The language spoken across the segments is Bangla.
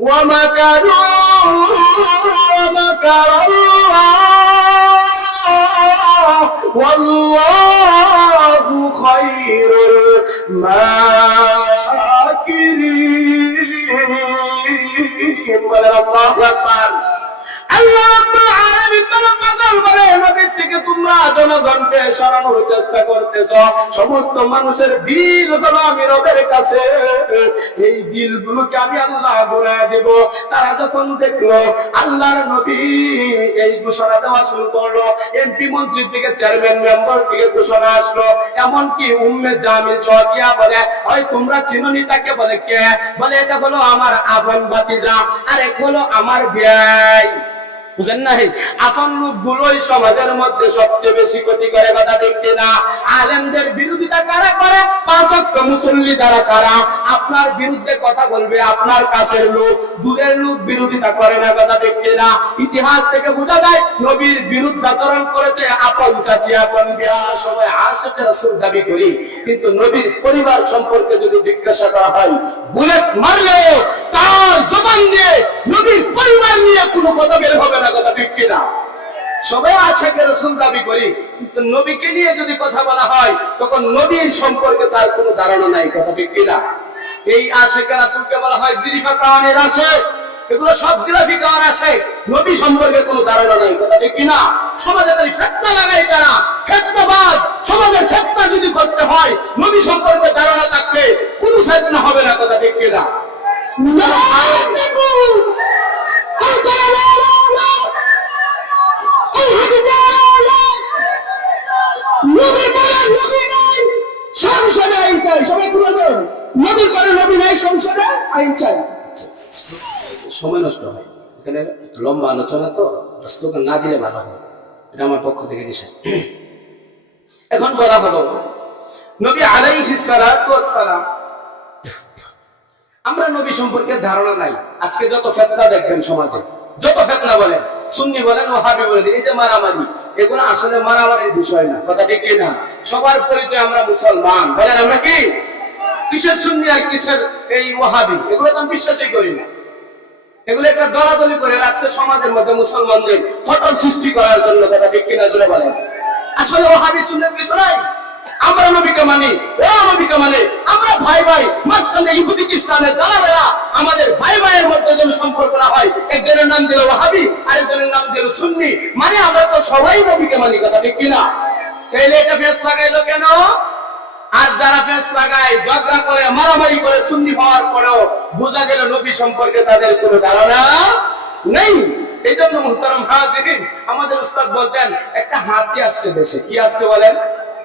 ومكروا ومكر الله والله خير الماكرين বলেন আল্লাহু আকবার আল্লাহ রাব্বুল আলামিন বলে নবীর থেকে তোমরা জনগণকে সরানোর চেষ্টা করতেছো সমস্ত মানুষের দিল হলো আমি রবের কাছে এই দিলগুলোকে আমি আল্লাহ ঘুরায় দেব তারা যখন দেখলো আল্লাহর নবী এই ঘোষণা দেওয়া শুরু করলো এমপি মন্ত্রী থেকে চেয়ারম্যান মেম্বার থেকে ঘোষণা আসলো এমনকি উম্মে জামিল সহিয়া বলে ওই তোমরা চিনোনি তাকে বলে কে বলে এটা হলো আমার আপন ভাতিজা আর এক হলো আমার ভাই বুঝেন নাই আপন লোকগুলোই সমাজের মধ্যে সবচেয়ে বেশি ক্ষতি করে কথা দেখতে না আলেমদের বিরোধিতা কারা করে পাঁচ ওয়াক্ত মুসল্লি যারা তারা আপনার বিরুদ্ধে কথা বলবে আপনার কাছের লোক দূরের লোক বিরোধিতা করে না কথা দেখতে না ইতিহাস থেকে বোঝা যায় নবীর বিরুদ্ধাচরণ করেছে আপন চাচি আপন বিয়ার সবাই আশিকে রাসূল দাবি করি কিন্তু নবীর পরিবার সম্পর্কে যদি জিজ্ঞাসা করা হয় বুলেট মারলেও তার জবান দিয়ে নবীর পরিবার নিয়ে কোনো কথা বের হবে না কথা ঠিক কিনা সবাই আশিকে রাসূল দাবি করি কিন্তু নবীকে নিয়ে যদি কথা বলা হয় তখন নবীর সম্পর্কে তার কোনো ধারণা নাই কথা ঠিক কিনা এই আশিকে রাসূলকে বলা হয় জিরিফা কাওয়ানের আশিক এগুলো সব জিলাফি কাওয়ান আছে নবী সম্পর্কে কোনো ধারণা নাই কথা ঠিক কিনা সমাজে তাই ফিতনা লাগাই তারা ফিতনাবাজ সমাজের ফিতনা যদি করতে হয় নবী সম্পর্কে ধারণা থাকলে কোনো ফিতনা হবে না কথা ঠিক কিনা সংসদে আইন চাই সবাই বলবেন নবীর পরে নবী নাই সংসদে আইন চাই সময় নষ্ট হয় এখানে লম্বা আলোচনা তো স্লোগান না দিলে ভালো হয় এটা আমার পক্ষ থেকে নিষেধ এখন বলা হলো নবী আলাইহিস সালাতু ওয়াস সালাম আমরা নবী সম্পর্কে ধারণা নাই আজকে যত ফিতনা দেখবেন সমাজে যত ফিতনা বলেন সুন্নি বলেন ওয়াহাবি বলেন এই যে মারামারি এগুলো আসলে মারামারির বিষয় না কথা ঠিক কি না সবার পরিচয় আমরা মুসলমান বলেন আমরা কি কিসের সুন্নি আর কিসের এই ওয়াহাবি এগুলো তো আমি বিশ্বাসই করি না এগুলো একটা দলাদলি করে রাখছে সমাজের মধ্যে মুসলমানদের ফটল সৃষ্টি করার জন্য কথা ঠিক কি না জোরে বলেন আসলে ওয়াহাবি সুন্নাত কিছু নাই আমরা নবীকে মানি ও নবীকে মানে আমরা ভাই ভাই মাঝখানে ইহুদি খ্রিস্টানের দালালেরা আমাদের ভাই ভাইয়ের মধ্যে যেন সম্পর্ক না হয় একজনের নাম দিল ওয়াহাবি আরেকজনের নাম দিল সুন্নি মানে আমরা তো সবাই নবীকে মানি কথা ঠিক কিনা তাহলে এটা ফেস লাগাইলো কেন আর যারা ফেস লাগায় ঝগড়া করে মারামারি করে সুন্নি হওয়ার পরেও বোঝা গেল নবী সম্পর্কে তাদের কোনো ধারণা নেই এই জন্য মুহতারাম হাজিরিন আমাদের উস্তাদ বলতেন একটা হাতি আসছে দেশে কি আসছে বলেন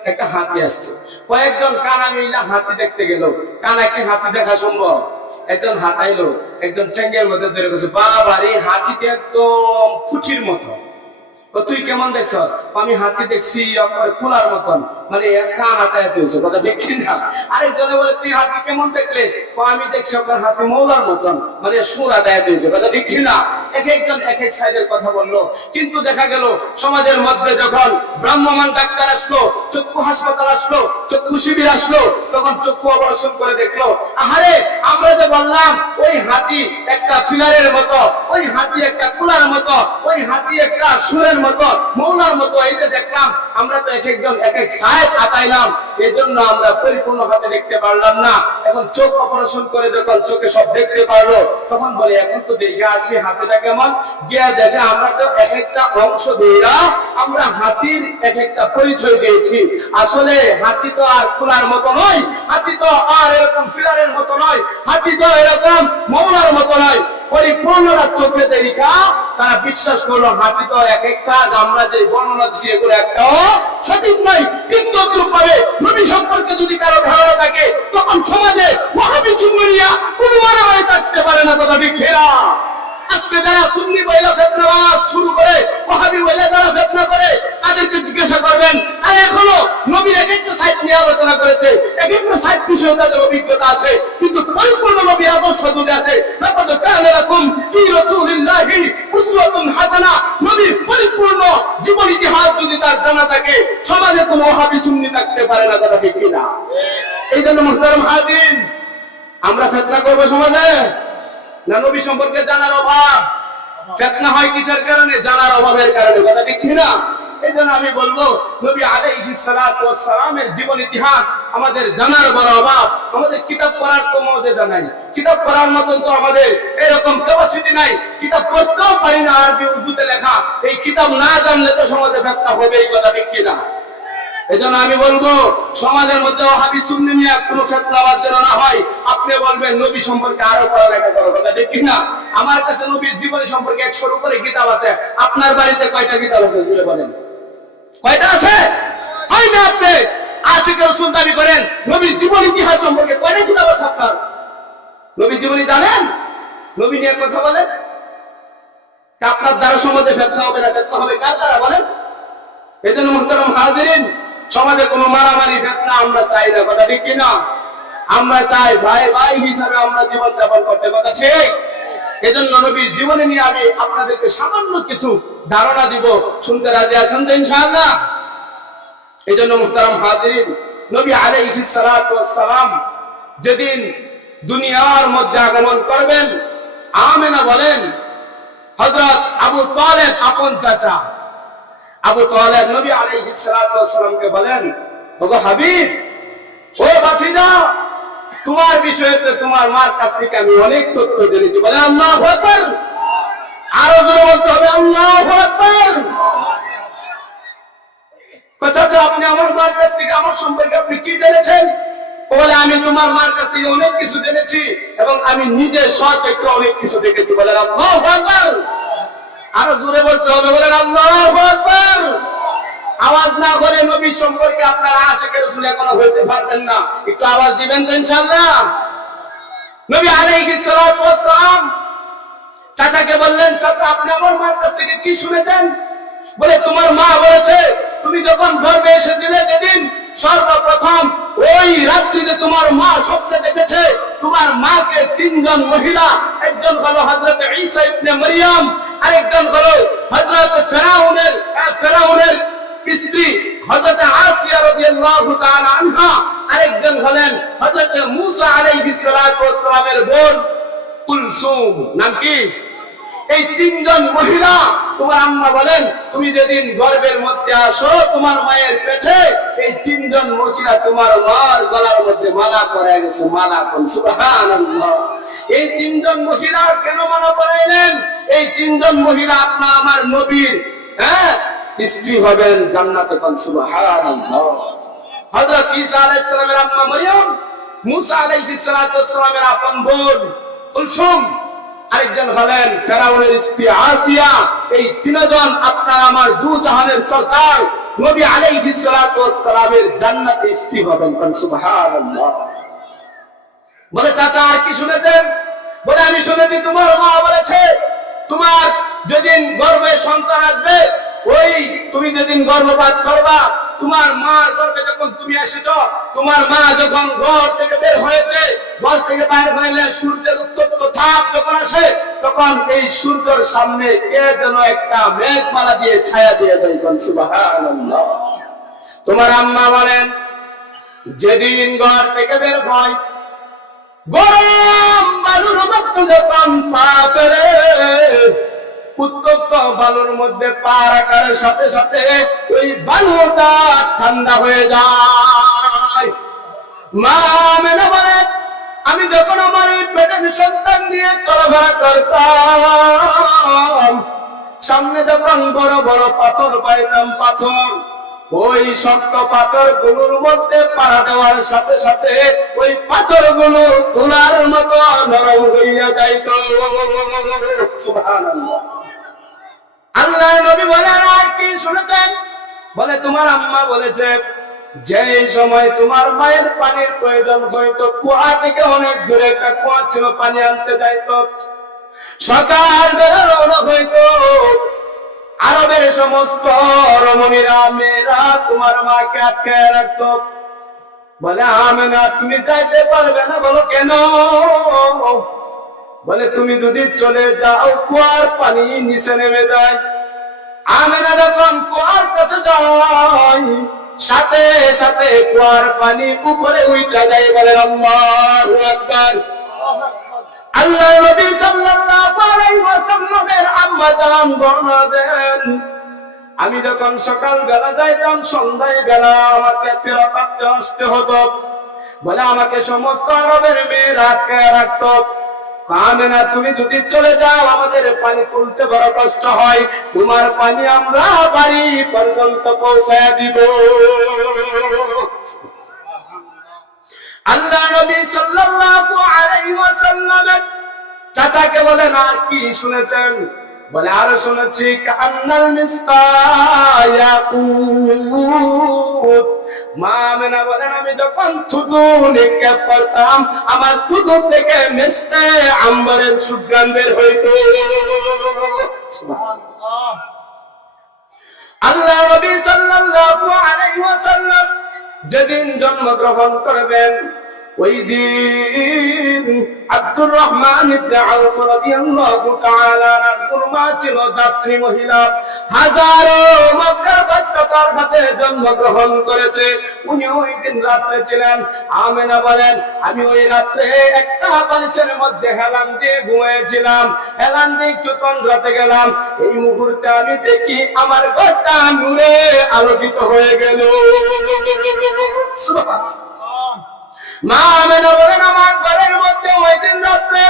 একটা হাতি আসছে কয়েকজন কানা মিলা হাতি দেখতে গেল কানা কি হাতি দেখা সম্ভব একজন হাতাইলো একজন ট্যাঙ্গের মধ্যে ধরে গেছে বাবা রে হাতিতে একদম খুঁটির মতো তুই কেমন দেখছ আমি হাতি দেখছি খোলার মতন মানে কান হাতায় হয়েছে কথা দেখছি না আরেকজনে বলে তুই হাতি কেমন দেখলে আমি দেখছি আপনার হাতি মৌলার মতন মানে সুর আদায় হয়েছে কথা দেখছি না এক একজন এক এক সাইডের কথা বললো কিন্তু দেখা গেল সমাজের মধ্যে যখন ব্রাহ্মমান ডাক্তার আসলো চক্ষু হাসপাতাল আসলো চক্ষু শিবির আসলো তখন চক্ষু অপারেশন করে দেখলো আহারে আমরা যে বললাম ওই হাতি একটা ফিলারের মতো ওই হাতি একটা কুলার মতো ওই হাতি একটা সুরের মতো মৌলার মতো এই যে দেখলাম আমরা তো এক একজন এক এক সাইড আতাইলাম এজন্য আমরা পরিপূর্ণ হাতে দেখতে পারলাম না এখন চোখ অপারেশন করে যখন চোখে সব দেখতে পারলো তখন বলে এখন তো দেখে আসি হাতিটা কেমন গিয়ে দেখে আমরা তো এক একটা অংশ দিয়েরা আমরা হাতির এক একটা পরিচয় দিয়েছি আসলে হাতি তো আর কুলার মতো নয় হাতি তো আর এরকম ফিলারের মতো নয় হাতি তো এরকম মৌলার মতো নয় পরিপূর্ণরা চোখে দেখা তারা বিশ্বাস করলো হাতি তো এক একটা আমরা যে বর্ণনা দিচ্ছি এগুলো একটাও সঠিক নয় কিন্তু ভাবে নবী সম্পর্কে যদি কারো ধারণা থাকে তখন সমাজে ওয়াহাবি সুন্নিয়া কোনো মারামারি থাকতে পারে না কথা বিখেরা আজকে যারা সুন্নি বইলা ফিতনাবাজ শুরু করে ওয়াহাবি বইলা যারা ফিতনা করে তাদেরকে জিজ্ঞাসা করবেন আর এখনো নবীর এক একটা সাইড নিয়ে আলোচনা করেছে এক একটা সাইড বিষয়ে তাদের অভিজ্ঞতা আছে কিন্তু পরিপূর্ণ নবীর আদর্শ যদি আছে লাকাদ কানা লাকুম ফি রাসূলিল্লাহি উসওয়াতুন হাসানা নবীর পরিপূর্ণ জীবন ইতিহাস যদি তার জানা থাকে সমাজে কোনো ওয়াহাবি সুন্নি থাকতে পারে না কথা ঠিক কিনা এই জন্য মুহতারাম হাজিরিন আমরা ফিতনা করব সমাজে না নবী সম্পর্কে জানার অভাব? ফিতনা হয় কিসের কারণে? জানার অভাবের কারণে। কথা ঠিক না? এইজন্য আমি বলবো নবী আলাইহিস সালাতু ওয়াস সালামের জীবন ইতিহাস আমাদের জানার বড় অভাব। আমাদের কিতাব পড়ার তো মজা নাই, কিতাব পড়ার মতন তো আমাদের এরকম ক্যাপাসিটি নাই, কিতাব পড়তেও পারি না আরবি উর্দুতে লেখা। এই কিতাব না জানলে তো সমাজে ফিতনা হবে, এই কথা ঠিক না? এজন্য আমি বলবো সমাজের মধ্যে ওয়াহাবি সুন্নি নিয়ে কোনো ফিতনা যেন না হয়। আপনি বলবেন নবী সম্পর্কে আরো পড়ালেখা করো, কথা ঠিক না? আমার কাছে নবীর জীবনী সম্পর্কে 100-র উপরে কিতাব আছে। আপনার বাড়িতে কয়টা কিতাব আছে জুড়ে বলেন? কয়টা আছে? হয় না? আপনি আশিক রাসূল দাবি করেন, নবীর জীবন ইতিহাস সম্পর্কে কয়টা কিতাব আছে আপনার? নবীর জীবনী জানেন? নবী নিয়ে কথা বলেন। আপনার দ্বারা সমাজে ফিতনা হবে না? ফিতনা হবে কার দ্বারা বলেন? এজন্য মুহতারাম হাজিরিন, সমাজে কোনো মারামারি ফিতনা আমরা চাই না, কথা ঠিক কিনা? আমরা চাই ভাই ভাই হিসাবে আমরা জীবন যাপন করতে, কথা ঠিক? এজন্য নবীর জীবনী নিয়ে আমি আপনাদেরকে সামান্য কিছু ধারণা দিব। শুনতে রাজি আছেন তো ইনশাআল্লাহ? এজন্য মুহতারাম হাজিরিন, নবী আলাইহিস সালাতু ওয়াস সালাম যেদিন দুনিয়ার মধ্যে আগমন করবেন, আমেনা বলেন হযরত আবু তালেব আপন চাচা আবু তালেব নবী আলাইহিস সালাতু ওয়াস সালামকে বলেন, ওগো হাবিব, ও ভাতিজা, তোমার বিষয়ে তোমার মার কাছ থেকে আমি অনেক তথ্য জেনেছি। বলেন আল্লাহু আকবার। আরো জোরে বলতে হবে আল্লাহু আকবার। চাচা, আপনি আমার মার কাছ থেকে আমার সম্পর্কে আপনি কি জেনেছেন? বলে, আমি তোমার মার কাছ থেকে অনেক কিছু জেনেছি এবং আমি নিজে সচক্ষে অনেক কিছু দেখেছি। বলেন আল্লাহু আকবার। আরো জোরে বলতে হবে, বলেন আল্লাহু আকবার। আওয়াজ না করে নবী সম্পর্কে আপনারা আশিক রাসূল এখনো হইতে পারবেন না। একটু আওয়াজ দিবেন তো ইনশাআল্লাহ? নবী আলাইহিস সালাতু ওয়াস সালাম চাচাকে বললেন, চাচা, আপনি আমার মার কাছ থেকে কি শুনেছেন? বলে, তোমার মা বলেছে তুমি যখন গর্ভে এসেছিলে যেদিন সর্বপ্রথম ওই রাত্রিতে তোমার মা স্বপ্নে দেখেছে তোমার মাকে 3 জন মহিলা, একজন হলো হযরত ঈসা ইবনে মারইয়াম, আরেকজন হলো হযরত ফেরাউনের স্ত্রী হযরত আসিয়া রাদিয়াল্লাহু তাআলা আনহা, আরেকজন হলেন হযরত মূসা আলাইহিস সালাতু ওয়াস সালামের বোন কুলসুম। নাম কি? এই 3 জন মহিলা, তোমার আম্মা বলেন তুমি যেদিন গর্ভের মধ্যে আসো তোমার মায়ের পেটে, এই 3 জন মহিলা তোমার মার গলার মধ্যে মালা পরায় গেছে। মালা, কোন সুবহানাল্লাহ। এই 3 জন মহিলা কেন মালা পরাইলেন? এই 3 জন মহিলা আপনার আমার নবীর স্ত্রী হবেন জান্নাতে, কোন সুবহানাল্লাহ। হযরত ঈসা আলাইহিস সালামের আম্মা মরিয়ম, মূসা আলাইহিস সালাতু ওয়াস সালামের আপন বোন কুলসুম, আরেকজন হলেন ফেরাউনের স্ত্রী আসিয়া। এই 3 জন আপনার আমার দু জাহানের সরদার নবী আলাইহিস সালাতু ওয়াস সালামের জান্নাতে স্ত্রী হবেন, কোন সুবহানাল্লাহ। বলে, চাচা আর কি শুনেছেন? বলে, আমি শুনেছি তোমার মা বলেছে তোমার যেদিন গর্ভে সন্তান আসবে, ওই তুমি যেদিন গর্ভপাত করবা, তোমার মার গর্ভে যখন তুমি এসেছ, তোমার মা যখন ঘর থেকে বের হয়েছে, ঘর থেকে বাইরে হইলে সূর্যের উত্তপ্ত তাপ যখন আসে, তখন এই সূর্যের সামনে কে যেন একটা মেঘমালা দিয়ে ছায়া দিয়ে দেয়, কোন সুবহানাল্লাহ। তোমার আম্মা বলেন যেদিন ঘর থেকে বের হয়, গরম বালুর মধ্যে যখন পা ফেলে, উত্তপ্ত বালুর মধ্যে পা রাখার সাথে সাথে ওই বালুটা ঠান্ডা হয়ে যায়। মা মেনে বলে, আমি যখন আমার এই পেটের সন্তান নিয়ে চলাফেরা করতাম, সামনে যখন বড় বড় পাথর পাইতাম, পাথর, ওই শক্ত পাথর গুলোর মধ্যে পাড়া দেওয়ার সাথে সাথে ওই পাথর গুলো তুলার মতো নরম হইয়া যাইত। সুবহানাল্লাহ। আল্লাহ নবী বলেন, আর কি শুনেছেন? বলে, তোমার আম্মা বলেছে যে সময় তোমার মায়ের পানির প্রয়োজন হইতো, কুয়া থেকে অনেক দূরে একটা কুয়া ছিল, পানি আনতে যাইতো, সকাল বেলা রওনা হইতো। আরবের সমস্ত রমণীরা, মেয়েরা তোমার মাকে আটকায় রাখতো। বলে, আমেনা তুমি যাইতে পারবে না। বলো, কেন? বলে, তুমি যদি চলে যাও কুয়ার পানি নিচে নেমে যায়। আমেনা যখন কুয়ার কাছে যায়, সাথে সাথে কুয়ার পানি উপরে উঠে যায়। বলে আল্লাহু আকবার। আল্লাহ নবী সাল্লাল্লাহু আলাইহি ওয়াসাল্লামের আম্মা জান বর্ণনা দেন, আমি যখন সকাল বেলা যাইতাম সন্ধ্যায় বেলা আমাকে ফেরত আসতে হতো। বলে আমাকে সমস্ত আরবের মেয়েরা আটকায় রাখতো। আমেনা তুমি যদি চলে যাও আমাদের পানি তুলতে বড় কষ্ট হয়, তোমার পানি আমরা বাড়ি পর্যন্ত পৌঁছায় দিব। আল্লাহ নবী সাল্লাল্লাহু আলাইহি ওয়াসাল্লামের চাচাকে বলেন আর কি শুনেছেন? বলে আর শুনেছি কান্নাল মিসকায়াকুত। মা আমেনা বলেন আমি যখন থুতু নিক্ষেপ করতাম আমার থুতু থেকে মিশতে আম্বরের সুঘ্রাণ বের হইতো। সুবহানাল্লাহ। আল্লাহ নবী সাল্লাল্লাহু আলাইহি ওয়াসাল্লাম যেদিন জন্মগ্রহণ করবেন ওই দিন আব্দুর রহমান ইবনে আউফ রাদিয়াল্লাহু তাআলা আনহুর মা ছিল দাত্রী মহিলা। হাজারো মক্কার বাচ্চা তার হাতে জন্মগ্রহণ করেছে। উনি ওই দিন রাত্রে ছিলেন। আমেনা বলেন আমি ওই রাত্রে একটা বালিশের মধ্যে হেলান দিয়ে ঘুমিয়েছিলাম। হেলান দিয়ে একটু তন্দ্রাতে গেলাম, এই মুহূর্তে আমি দেখি আমার ঘরটা নূরে আলোকিত হয়ে গেল। সুবহানাল্লাহ। মা আমেনা বলেন আমার ঘরের মধ্যে ওই দিন রাত্রে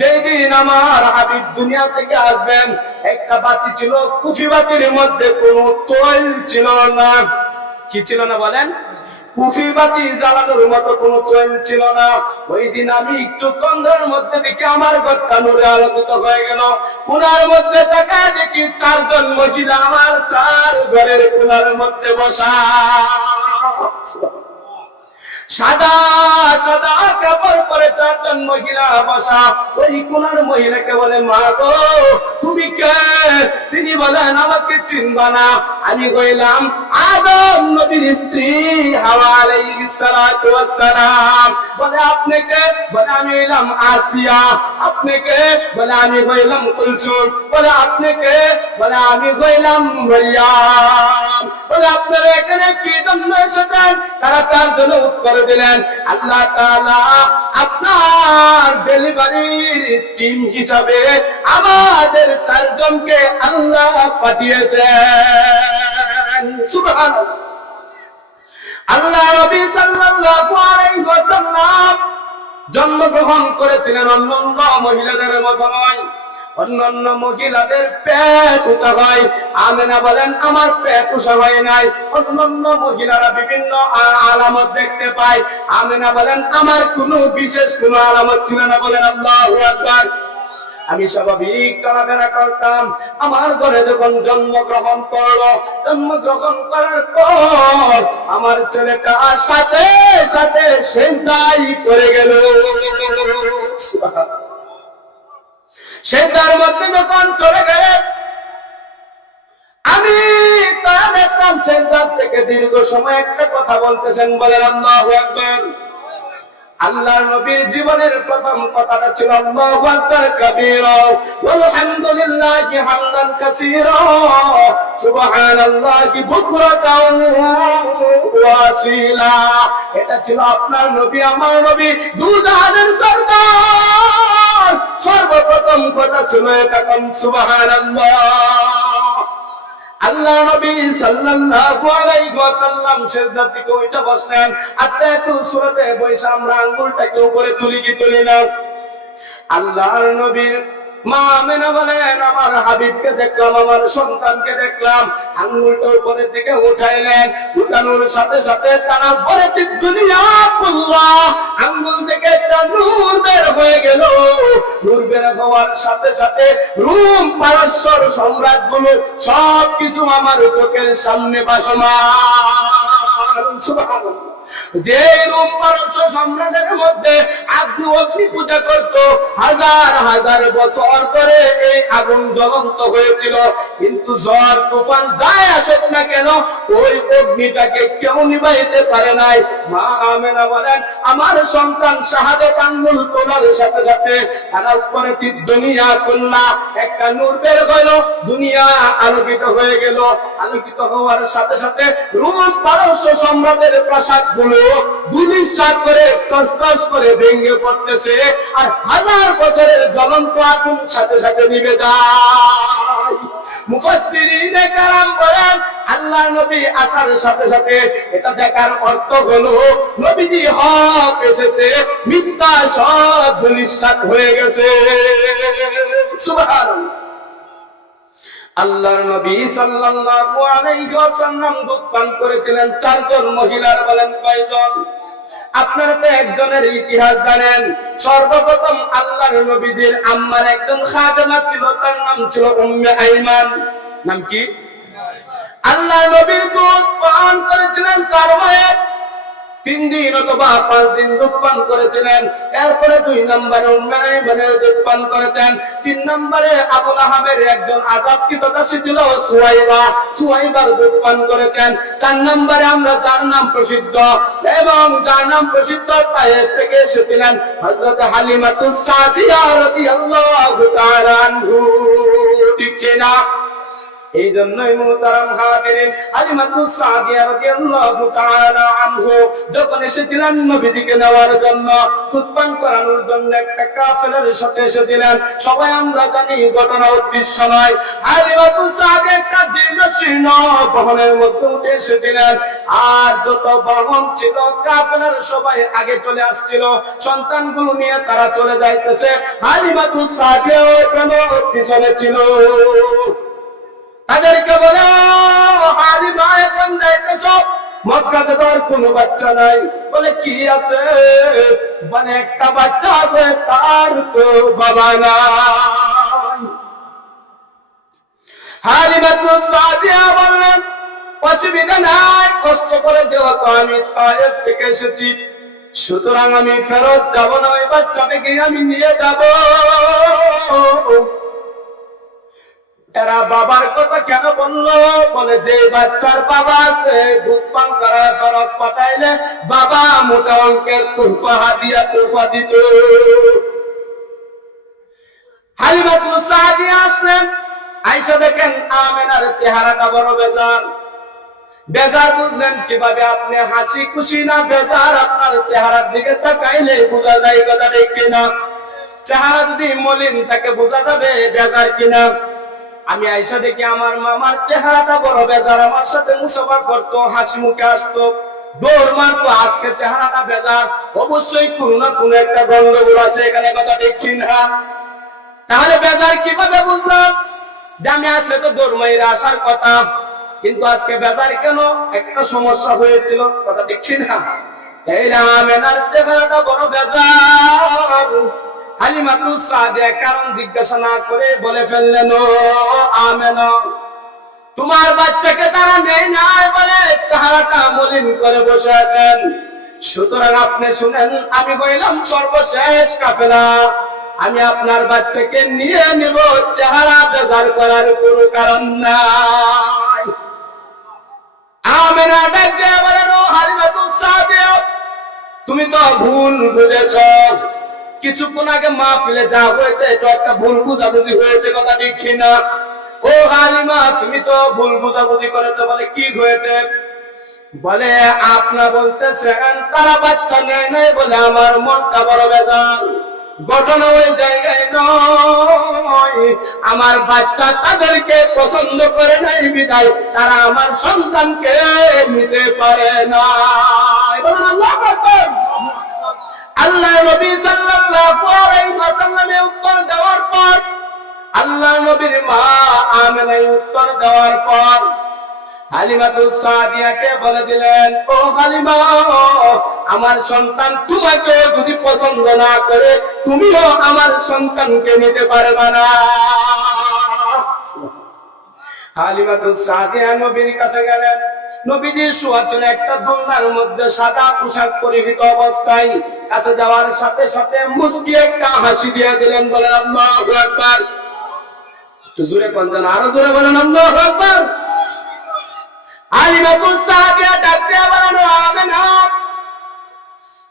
যেদিন আমার হাবিব দুনিয়া থেকে আসবেন একটা বাতি ছিল, কুফি বাতির মধ্যে কোনো তৈল ছিল না। কি ছিল না বলেন? কুফি বাতি জ্বালানোর মতো কোনো তৈল ছিল না। ওই দিন আমি একটু তন্দ্রার মধ্যে দেখি আমার ঘরটা নূরে আলোকিত হয়ে গেল। কোণার মধ্যে তাকায় দেখি চারজন মহিলা আমার চার ঘরের কোণার মধ্যে বসা। সাদা সাদা কাপড় পরে চারজন মহিলা বসা। ওই কোনার মহিলাকে বলে মা গো তুমি কে? তিনি বলেন আমাকে চিনবা না, আমি হইলাম আদম নবীর স্ত্রী হাওয়া আলাইহিস সালাতু ওয়াস সালাম। বলে আপনি কে? বলে আমি হইলাম আসিয়া। আপনি কে? বলে আমি হইলাম কুলসুম। বলে আপনি কে? বলে আমি হইলাম মারইয়াম। বলে আপনারা এখানে কি জন্য এসেছেন? তারা চারজন উত্তর দিলেন আল্লাহ তাআলা আপনার ডেলিভারির টিম হিসাবে আমাদের চারজনকে আল্লাহ পাঠিয়েছেন। সুবহানাল্লাহ। আল্লাহ নবী সাল্লাল্লাহু আলাইহি ওয়াসাল্লাম জন্মগ্রহণ করেছিলেন অন্যান্য মহিলাদের মতো নয়। অন্যান্য মহিলাদের পেট উঁচা হয়, আমেনা বলেন আমার পেট উঁচা হয় নাই। অন্যান্য মহিলারা বিভিন্ন আলামত দেখতে পায়, আমেনা বলেন আমার কোনো বিশেষ কোনো আলামত ছিল না। বলেন আল্লাহু আকবার। আমি স্বাভাবিক চলাফেরা করতাম। আমার ঘরে যখন জন্মগ্রহণ করলো, জন্মগ্রহণ করার পর আমার ছেলেটা সাথে সাথে সেজদায় পড়ে গেল। সেজদার মধ্যে যখন চলে গেলেন আমি তা দেখলাম সেজদার থেকে দীর্ঘ সময় একটা কথা বলতেছেন। বলেন আল্লাহু আকবার। আল্লাহর নবীর জীবনের প্রথম কথাটা ছিল আল্লাহু আকবার কাবীরা ওয়ালহামদুলিল্লাহি হামদান কাসীরা সুবহানাল্লাহি বুকরাতাও ওয়া আসীলা। এটা ছিল আপনার নবী আমার নবী দুজাহানের সরদার। সর্বপ্রথম কথা ছিল এটা কোন সুবহানাল্লাহ। আল্লাহ নবী সাল্লাল্লাহু আলাইহি ওয়াসাল্লাম সিজদা থেকে উঠে বসলেন। আয়াতু সূরাতে বৈশা আমরা আঙ্গুলটাকে উপরে তুলি কি তুলি না? আল্লাহর নবীর মা আমেনা বলেন আমার হাবিবকে দেখলাম, আমার সন্তানকে দেখলাম। আঙ্গুলটা উপরের দিকে উঠাইলেন, উঠানোর সাথে সাথে তারা বলে দুনিয়া কুল্লাহ আঙ্গুল থেকে একটা নূর বের হয়ে গেল। নূর বের হওয়ার সাথে সাথে রোম পারস্যের সম্রাটগুলো সবকিছু আমার চোখের সামনে ভাসমান। সুবহানাল্লাহ। যে রোম পারস্য সম্রাটের মধ্যে অগ্নি পূজা করত, হাজার হাজার বছর করে এই আগুন জ্বলন্ত হয়েছিল, কিন্তু ঝড় তুফান যায় আসুক না কেন ওই অগ্নিটাকে কেউ নিভাইতে পারে নাই। মা আমেনা বলেন আমার সন্তান শাহাদাত আঙ্গুল তোলার সাথে সাথে তারা উপরে দুনিয়া কুল্লা একটা নূর বের হইল, দুনিয়া আলোকিত হয়ে গেল। আলোকিত হওয়ার সাথে সাথে রোম পারস্য সম্রাটের প্রাসাদ গুলো ধূলিসাৎ করে টস করে ভেঙে পড়তেছে, আর হাজার বছরের জ্বলন্ত আগুন সাথে সাথে নিভে যায়। মুফাসসিরিনে কেরাম বলেন, আল্লাহর নবী আসার সাথে সাথে এটা দেখার অর্থ হলো নবীজি হক এসেছে, মিথ্যা সব ধূলিসাৎ হয়ে গেছে। সুবহানাল্লাহ। আল্লাহর নবী সাল্লাল্লাহু আলাইহি ওয়াসাল্লাম দুধ পান করেছিলেন চারজন মহিলার, বলেন কয়জন? আপনারা তো একজনের ইতিহাস জানেন। সর্বপ্রথম আল্লাহর নবীজির আম্মার একজন খাদেমা ছিল, তার নাম ছিল উম্মে আইমান। নাম কি? আল্লাহর নবীর দুধ পান করেছিলেন তার মায়ের 3 দিন অথবা 5 দিন দুধ পান করেছিলেন। এরপরে 2 নম্বরে উম্মে আইমানের দুধ পান করেছেন। 3 নম্বরে আবু লাহাবের একজন আযাবকৃত দাসী ছিল সুহাইবার দুধ পান করেছেন। 4 নম্বরে আমরা যার নাম প্রসিদ্ধ এবং যার নাম প্রসিদ্ধ তায়েফ থেকে এসেছিলেন হযরত হালিমাতুস সাদিয়া রাদিয়াল্লাহু তাআলা আনহু। ঠিক না? এই জন্যই মুহতারাম হাজিরিন, হালিমাতুস সাদিয়া রাদিয়াল্লাহু তাআলা আনহু যখন এসেছিলেন নবীজিকে নেওয়ার জন্য, দুধ পান করানোর জন্য একটা কাফেলার সাথে এসেছিলেন। সবাই আমরা জানি ঘটনা উদ্দেশ্য নয়। হালিমাতুস সাদিয়া একটা দীর্ঘশীর্ণ বহনের মধ্যে উঠে এসেছিলেন, আর যত বহন ছিল কাফেলার সবাই আগে চলে আসছিল, সন্তানগুলো নিয়ে তারা চলে যাইতেছে, হালিমাতুস সাদিয়া কেন পিছনে ছিল? তাদেরকে বলে, হালিমা এখন যাইতেছ, মক্কাতে তো আর কোনো বাচ্চা নাই। বলে কি আছে? মানে একটা বাচ্চা আছে, তার তো বাবা নাই। হালিমাতুস সাদিয়া বললেন, অসুবিধা নাই, কষ্ট করে দেওয়া তো আমি তায়েফ থেকে এসেছি, সুতরাং আমি ফেরত যাব না, ওই বাচ্চাকে গিয়ে আমি নিয়ে যাব। এরা বাবার কথা কেন বললো? বলে যে বাচ্চার বাবা আছে, দুধ পান করা ফেরত পাঠাইলে বাবা মোটা অঙ্কের তোহফা দিত। হালিমাতুস সাদিয়া আসলেন, আয়েশা দেখেন আমেনার চেহারাটা বড় বেজার। বেজার বুঝলেন কিভাবে? আপনি হাসি খুশি না বেজার আপনার চেহারার দিকে তাকাইলে বোঝা যায়, কথা ঠিক কিনা? চেহারা যদি মলিন তাকে বোঝা যাবে বেজার কিনা। আমি আয়েশা দেখি আমার মামার চেহারাটা বড় বেজার, আমার সাথে মুসাফা করতো, হাসি মুখে আসতো, দৌড় মারতো, আজকে চেহারাটা বেজার, অবশ্যই কোনো না কোনো একটা গন্ডগোল আছে এখানে, কথা দেখছি না? তাহলে বেজার কিভাবে বুঝলাম? যে আমি আসলে তো দৌড় মাইরে আসার কথা, কিন্তু আজকে বেজার কেন? একটা সমস্যা হয়েছিল, কথা দেখছি না? এই আমেনার চেহারাটা বড় বেজার। হালিমাতুস সাদিয়া কারণ জিজ্ঞাসা না করে বলে ফেললেন, ও আমেনা, তোমার বাচ্চাকে তারা নেই নাই বলে চেহারাটা মলিন করে বসে আছেন, সুতরাং আপনি শুনেন, আমি হইলাম সর্বশেষ কাফেলা, আমি আপনার বাচ্চাকে নিয়ে নেব, চেহারা বেজার করার কোনো কারণ নাই। আমেনা ডাক দিয়ে বলেন, ও হালিমাতুস সাদিয়া, তুমি তো ভুল বুঝেছ, কিছুক্ষণ আগে মাহফিলে যা হয়েছে এটা একটা ভুল বুঝাবুঝি হয়েছে, কথা দেখছি না? ও হালিমা, তুমি তো ভুল বুঝাবুঝি করেছো। বলে কি হয়েছে? বলে আপনারা বলতেছেন তারা বাচ্চা নেয় নাই বলে আমার মনটা বড় বেজার। ঘটনা ওই জায়গায় নয়, আমার বাচ্চা তাদেরকে পছন্দ করে নাই বিদায় তারা আমার সন্তানকে নিতে পারে না। আল্লাহ নবী সাল্লাল্লাহু আলাইহি ওয়াসাল্লামের উত্তর দেওয়ার পর, আল্লাহ নবীর মা আমেনা উত্তর দেওয়ার পর হালিমাতুস সাদিয়াকে বলে দিলেন, ও হালিমা, আমার সন্তান তোমাকে যদি পছন্দ না করে তুমিও আমার সন্তানকে নিতে পারবে না। হালিমাতুস সাদিয়া নবীর কাছে গেলেন, নবীজি শুয়ে ছিলেন একটা দোলনার মধ্যে সাদা পোশাক পরিহিত অবস্থায়। কাছে যাওয়ার সাথে সাথে মুস্কি একটা হাসি দিয়ে দিলেন, বলেন আল্লাহু আকবার। জোরে কোন জন, আরো জোরে বলেন আল্লাহু আকবার। হালিমাতুস সাদিয়া ডাক দিয়ে বলেন, আমেনা,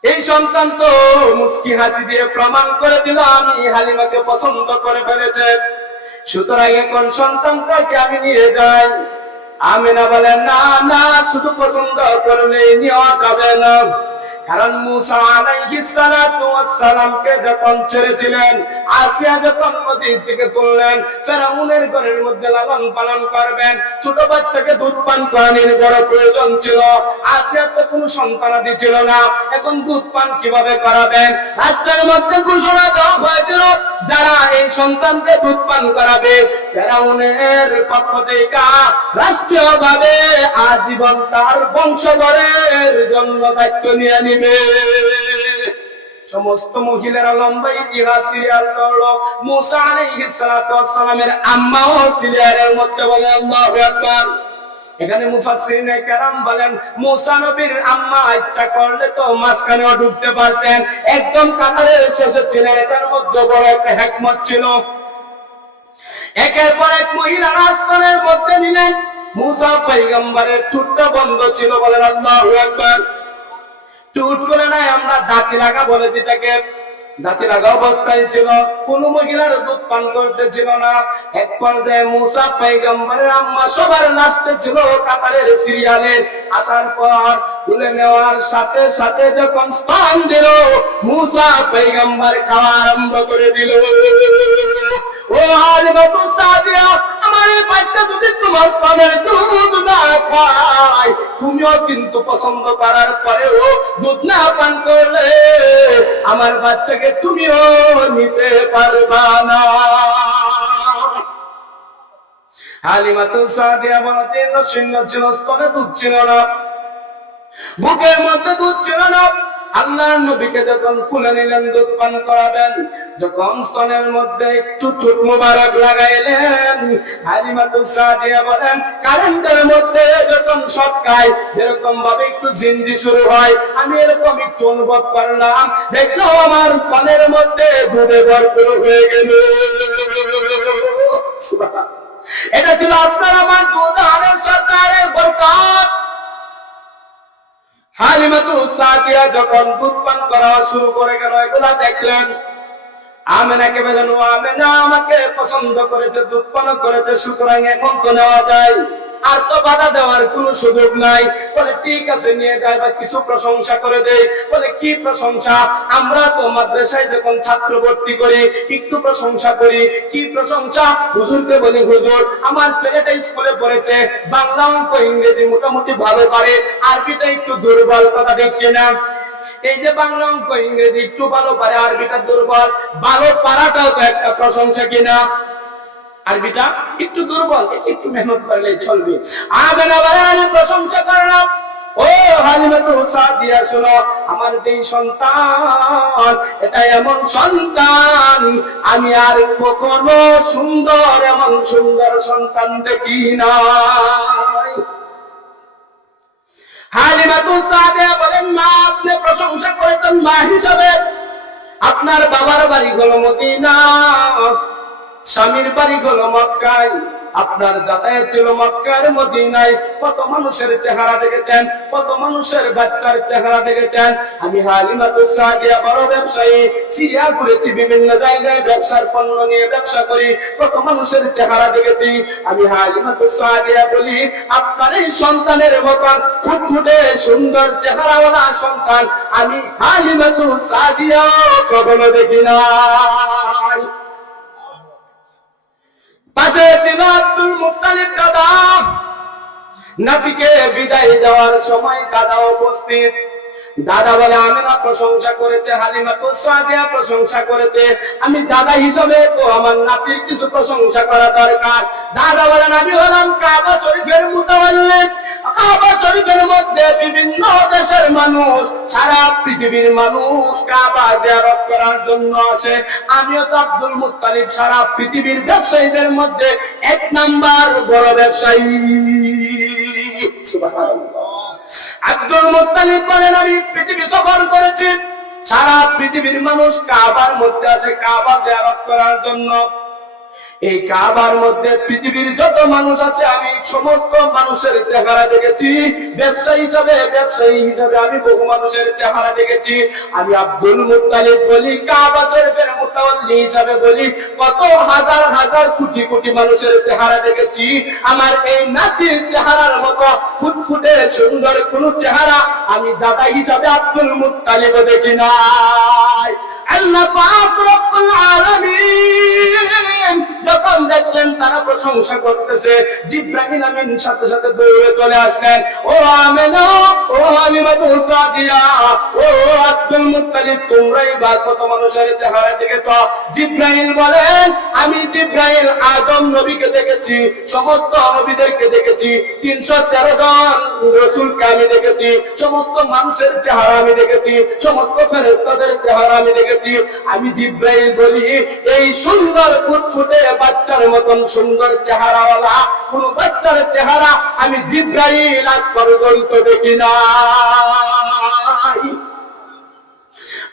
এই সন্তান তো মুস্কি হাসি দিয়ে প্রমাণ করে দিল আমি হালিমাকে পছন্দ করে ফেলেছে, সুতরাং এখন সন্তানটাকে আমি নিয়ে যাই। আমিনা বলেন না না, শুধু পছন্দ করলেই নেওয়া যাবে না, কারণ মুসা আলাইহিস সালাতু ওয়াস সালামকে যখন ছেড়েছিলেন, আসিয়া যখন নদী থেকে তুললেন, ফেরাউনের ঘরের মধ্যে লালন পালন করবেন, ছোট বাচ্চাকে দুধ পান করানোর বড় প্রয়োজন ছিল। আসিয়ার তো কোনো সন্তানাদি ছিল না, এখন দুধ পান কিভাবে করাবেন? রাষ্ট্রের মধ্যে ঘোষণা দেওয়া হয়েছিল, যারা এই সন্তানকে দুধ পান করাবে, ফেরাউনের পক্ষ থেকে রাষ্ট্রীয়ভাবে আজীবন তার বংশধরের জন্য দায়িত্ব নিয়ে নিবে। সমস্ত মহিলারা লম্বা ইতিহাস সিরিয়াল করলো, মুসা আলাইহিস সালাতু ওয়াস সালামের আম্মাও সিরিয়ালের মধ্যে বলে আল্লাহু আকবার। এখানে মুফাসসিরিনে কেরাম বলেন, মুসা নবীর আম্মা ইচ্ছা করলে তো মাঝখানেও ঢুকতে পারতেন, একদম কাতারের শেষে ছিলেন। এটার মধ্যে বড় একটা হিকমত ছিল। একের পর এক মহিলা রাস্তার মধ্যে নিলেন। মুসা পয়গম্বরের ঠোঁটটা বন্ধ ছিল, বলেন আল্লাহু আকবার। টুট করে নাই, আমরা দাঁতি লাগা বলে যেটাকে, দাঁতি লাগা অবস্থায় ছিল, কোন মহিলার দুধ পান করতেছিল না। এক পর্যায়ে মুসা পয়গম্বরের আম্মা সবার লাস্টে ছিল কাতারের সিরিয়ালে। আসার পর তুলে নেওয়ার সাথে সাথে যখন স্তন দিল, মুসা পয়গম্বর খাওয়া আরম্ভ করে দিল। ও হালিমাতু সাদিয়া, আমার বাচ্চা যদি তোমার স্তনের দুধ না খায়, তুমিও কিন্তু পছন্দ করার পরেও দুধ না পান করলে আমার বাচ্চাকে তুমিও নিতে পারবা না। হালিমাতু সাদিয়া বলেন, শূন্য ছিল, স্তনে দুধ ছিল না, বুকের মধ্যে দুধ ছিল না। আল্লাহর নবীকে যখন খুলে নিলেন দুধ পান করাবেন, যখন স্তনের মধ্যে একটু চুট মুবারক লাগাইলেন, হালিমাতু সাদিয়া বলেন, কারেন্টের মধ্যে যখন সটকায় যেরকম ভাবে একটু জিনজি শুরু হয়, আমি এরকম একটু অনুভব করলাম। দেখলাম আমার স্তনের মধ্যে দুধে ভরপুর হয়ে গেল। এটা ছিল আপনার আমার দুধ আনের সরকারের বরকত। হালিমাতু সাদিয়া যখন দুধ পান করা শুরু করে গেল, এগুলা দেখলেন। আমেনাকে বলেন, ও আমেনা আমাকে পছন্দ করেছে, দুধ পান করেছে, সুতরাং এখন তো নেওয়া যায়, আর তো বাধা দেওয়ার কোনো সুযোগ নাই। বলে ঠিক আছে, নিয়ে যায়, বা কিছু প্রশংসা করে দেয়। বলে কি প্রশংসা? আমরা তো মাদ্রাসায় যখন ছাত্র ভর্তি করি একটু প্রশংসা করি। কি প্রশংসা? হুজুরকে বলি, হুজুর আমার ছেলেটা স্কুলে পড়েছে, বাংলা অঙ্ক ইংরেজি মোটামুটি ভালো পারে, আরবিটা একটু দুর্বল, কথা ঠিক কিনা? এই যে বাংলা অঙ্ক ইংরেজি একটু ভালো পারে, আরবিটা দুর্বল, ভালো পারাটাও তো একটা প্রশংসা কিনা? আরবিটা একটু দুর্বল, একটু মেহনত করলে চলবে। আমেনা বলেন, আমি প্রশংসা করলাম। ও হালিমাতু সাদিয়া, শোনো, আমার যেই সন্তান, এটা এমন সন্তান আমি আর কখনো সুন্দর, এমন সুন্দর সন্তান দেখি নাই। হালিমাতু সাদিয়া বলেন, মা আপনি প্রশংসা করেছেন মা হিসাবে, আপনার বাবার বাড়ি হলো মদিনা, স্বামীর বাড়ি হলো মক্কায়, আপনার যাতায়াত ছিল মক্কার মদিনায়। কত মানুষের চেহারা দেখেছেন, কত মানুষের বাচ্চার চেহারা দেখেছেন। আমি হালিমাতু সাদিয়া বড় ব্যবসায়ী, সিরিয়া ঘুরেছি, বিভিন্ন জায়গায় ব্যবসার পণ্য নিয়ে ব্যবসা করি, কত মানুষের চেহারা দেখেছি। আমি হালিমাতু সাদিয়া বলি, আপনার এই সন্তানের মতন ফুটফুটে সুন্দর চেহারাওয়ালা সন্তান আমি হালিমাতু সাদিয়া কখনো দেখি নাই। পাশে ছিল আব্দুল মুত্তালিব দাদা। নাতিকে বিদায় দেওয়ার সময় দাদা উপস্থিত। দাদা বলে, আমিনা প্রশংসা করেছে, হালিমাতু সাদিয়া প্রশংসা করেছে, আমি দাদা হিসাবে তো আমার নাতির কিছু প্রশংসা করা দরকার। দাদা বলেন, আমি হলাম কাবা শরীফের মুতাওয়াল্লিদ। কাবা শরীফের মধ্যে বিভিন্ন দেশের মানুষ, সারা পৃথিবীর মানুষ কাবা জিয়ারত করার জন্য আসে। আমিও তো আব্দুল মুত্তালিব সারা পৃথিবীর ব্যবসায়ীদের মধ্যে 1 নাম্বার বড় ব্যবসায়ী। সুবহানাল্লাহ। আব্দুল মুত্তালিব বলেন, আমি পৃথিবী সফর করেছি, সারা পৃথিবীর মানুষ কাবার মধ্যে আসে কাবা জিয়ারত করার জন্য। এই কাবার মধ্যে পৃথিবীর যত মানুষ আছে আমি সমস্ত মানুষের চেহারা দেখেছি। ব্যবসায়ী হিসাবে আমি বহু মানুষের চেহারা দেখেছি। আমি আব্দুল মুত্তালিব বলি, কাবা শরীফের মুতাওয়াল্লি হিসাবে বলি, কত হাজার হাজার কোটি কোটি মানুষের চেহারা দেখেছি। আমার এই নাতির চেহারার মতো ফুটফুটে সুন্দর কোন চেহারা আমি দাদা হিসাবে আব্দুল মুত্তালিব দেখি নাই। আল্লাহ পাক রব্বুল আলামিন যখন দেখলেন তারা প্রশংসা করতেছে, জিবরাইল আমিন সাথে সাথে দৌড়ে চলে আসলেন। ও আমেনা, ও হালিমাতু সাদিয়া, ও আব্দুল মুত্তালিব, তোমরাই বা কত মানুষের চেহারা দেখেছ? জিবরাইল বলেন, আমি জিবরাইল আদম নবীকে দেখেছি, সমস্ত নবীদেরকে দেখেছি, 313 জন রাসূলকে আমি দেখেছি, সমস্ত মানুষের চেহারা আমি দেখেছি, সমস্ত ফেরেশতাদের চেহারা আমি দেখেছি। আমি জিবরাইল বলি, এই সুন্দর ফুটফুটে বাচ্চার মতন সুন্দর চেহারাওয়ালা কোন বাচ্চার চেহারা আমি জিবরাইল আজ পর্যন্ত দেখি নাই।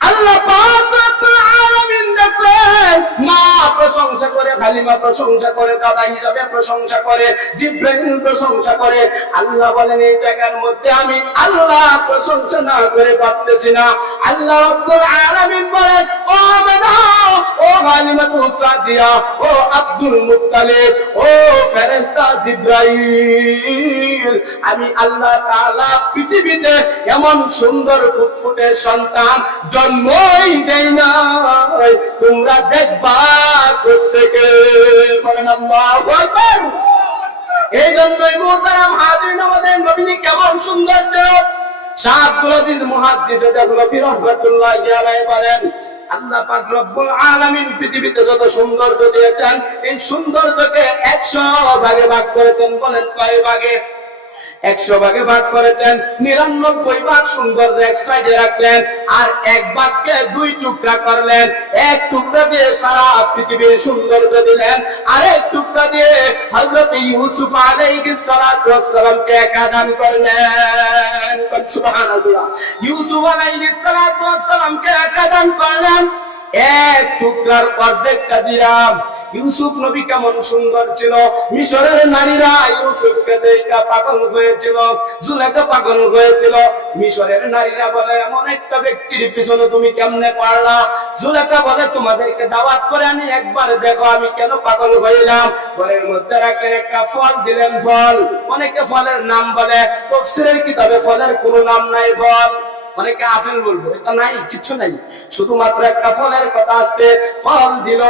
আল্লাহ পাক রব্বুল আলামিন দেখলেন, মা প্রশংসা করে, হালিমা প্রশংসা করে, দাদা হিসাবে প্রশংসা করে, জিবরাইল প্রশংসা করে। আল্লাহ বলেন, এই জায়গার মধ্যে আমি আল্লাহ প্রশংসা না করে পারতেছি না। আল্লাহ রব্বুল আলামিন বলেন, ও আমেনা, ও হালিমাতু সাদিয়া, ও আব্দুল মুত্তালিব, ও ফেরেশতা জিবরাইল, আমি আল্লাহ তাআলা পৃথিবীতে এমন সুন্দর ফুটফুটে সন্তান জন্মই দেই নাই, তোমরা দেখবা কোত্থেকে। বলেন আল্লাহু আকবার। এই জন্যই মুহতারাম হাজিরিন, আমাদের নবী কেমন সুন্দর ছিল। শাহ আব্দুল আজিজ মুহাদ্দিস দেহলভী রাহমাতুল্লাহি আলাইহি বলেন, আল্লাহ পাক রব্বুল আলামিন পৃথিবীতে যত সৌন্দর্য দিয়েছেন, এই সৌন্দর্যকে 100 ভাগে ভাগ করেছেন। বলেন কয় ভাগে? 100 ভাগে ভাগ করেছেন। 99 ভাগ সৌন্দর্য এক সাইডে রাখলেন, আর এক ভাগকে 2 টুকরা করলেন। এক টুকরা দিয়ে সারা পৃথিবীর সৌন্দর্য দিলেন, আর এক টুকরা দিয়ে হযরত ইউসুফ আলাইহিস সালাতু ওয়াস সালামকে একা দান করলেন। সুবহানাল্লাহ। ইউসুফ আলাইহিস সালাতু ওয়াস সালামকে একা দান করলেন, এক টুকরার অর্ধেকটা দিলাম। ইউসুফ নবী কেমন সুন্দর ছিল। মিশরের নারীরা ইউসুফকে দেখে পাগল হয়েছিল, জুলেখা পাগল হয়েছিল। মিশরের নারীরা বলে, এমন একটা ব্যক্তির পিছনে তুমি কেমনে পারলা? জুলেখা বলে, তোমাদেরকে দাওয়াত করে আনি, একবার দেখো আমি কেন পাগল হইলাম। ঘরের মধ্যে রাখে একটা ফল দিলেন, ফল। অনেকে ফলের নাম বলে, তাফসীরের কিতাবে ফলের কোনো নাম নাই। ফল অনেকে আপেল বলবো, এটা নাই, কিছু নাই, শুধুমাত্র একটা ফলের কথা আসছে। ফল দিল,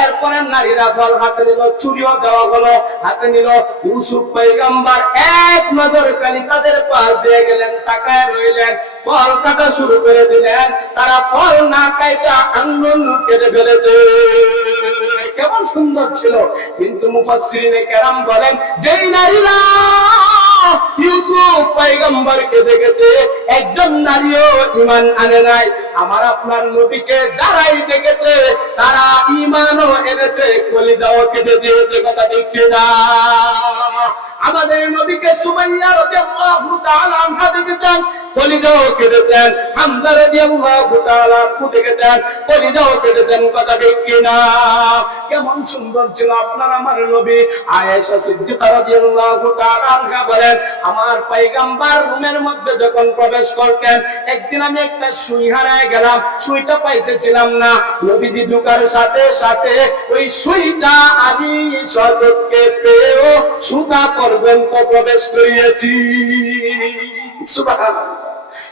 এরপরে নারীরা ফল হাতে নিল, চুরিও দেওয়া হলো, হাতে নিল। ইউসুফ পয়গম্বর এক নজর খালি তাদের পাশ দিয়ে গেলেন, তাকায় রইলেন, ফল কাটা শুরু করে দিলেন। তারা ফল না কাটা আঙ্গুল কেটে ফেলেছে। কেমন সুন্দর ছিল। কিন্তু মুফাসসিরিনে কেরাম বলেন, যেই নারীরা ইউসুফ পয়গম্বরকে দেখেছে, একজন নারীও ঈমান আনে নাই। আমার আপনার নবীকে যারাই দেখেছে তারা ঈমানও এনেছে, কলিজাও কেটে দিয়েছে। কথা ঠিক না? আমাদের নবীকে সুমাইয়া রাদিয়াল্লাহু তাআলা আনহা দেখেছেন, কলিজাও কেটেছেন। হামজা রাদিয়াল্লাহু তাআলা আনহু দেখেছেন, কলিজাও কেটেছেন। কথা ঠিক না? কেমন সুন্দর ছিল আপনার আমার নবী। আয়েশা সিদ্দিকা রাদিয়াল্লাহু তাআলা আনহা বলেন, আমার পয়গম্বর রুমের মধ্যে যখন প্রবেশ করতেন, একদিন আমি একটা সুই হারায় গেলাম, সুইটা পাইতেছিলাম না। নবীজি ঢোকার সাথে সাথে ওই সুইটা আমি সচক্ষে পেয়েও সুতা পর্যন্ত প্রবেশ করিয়েছি। সুবহানাল্লাহ।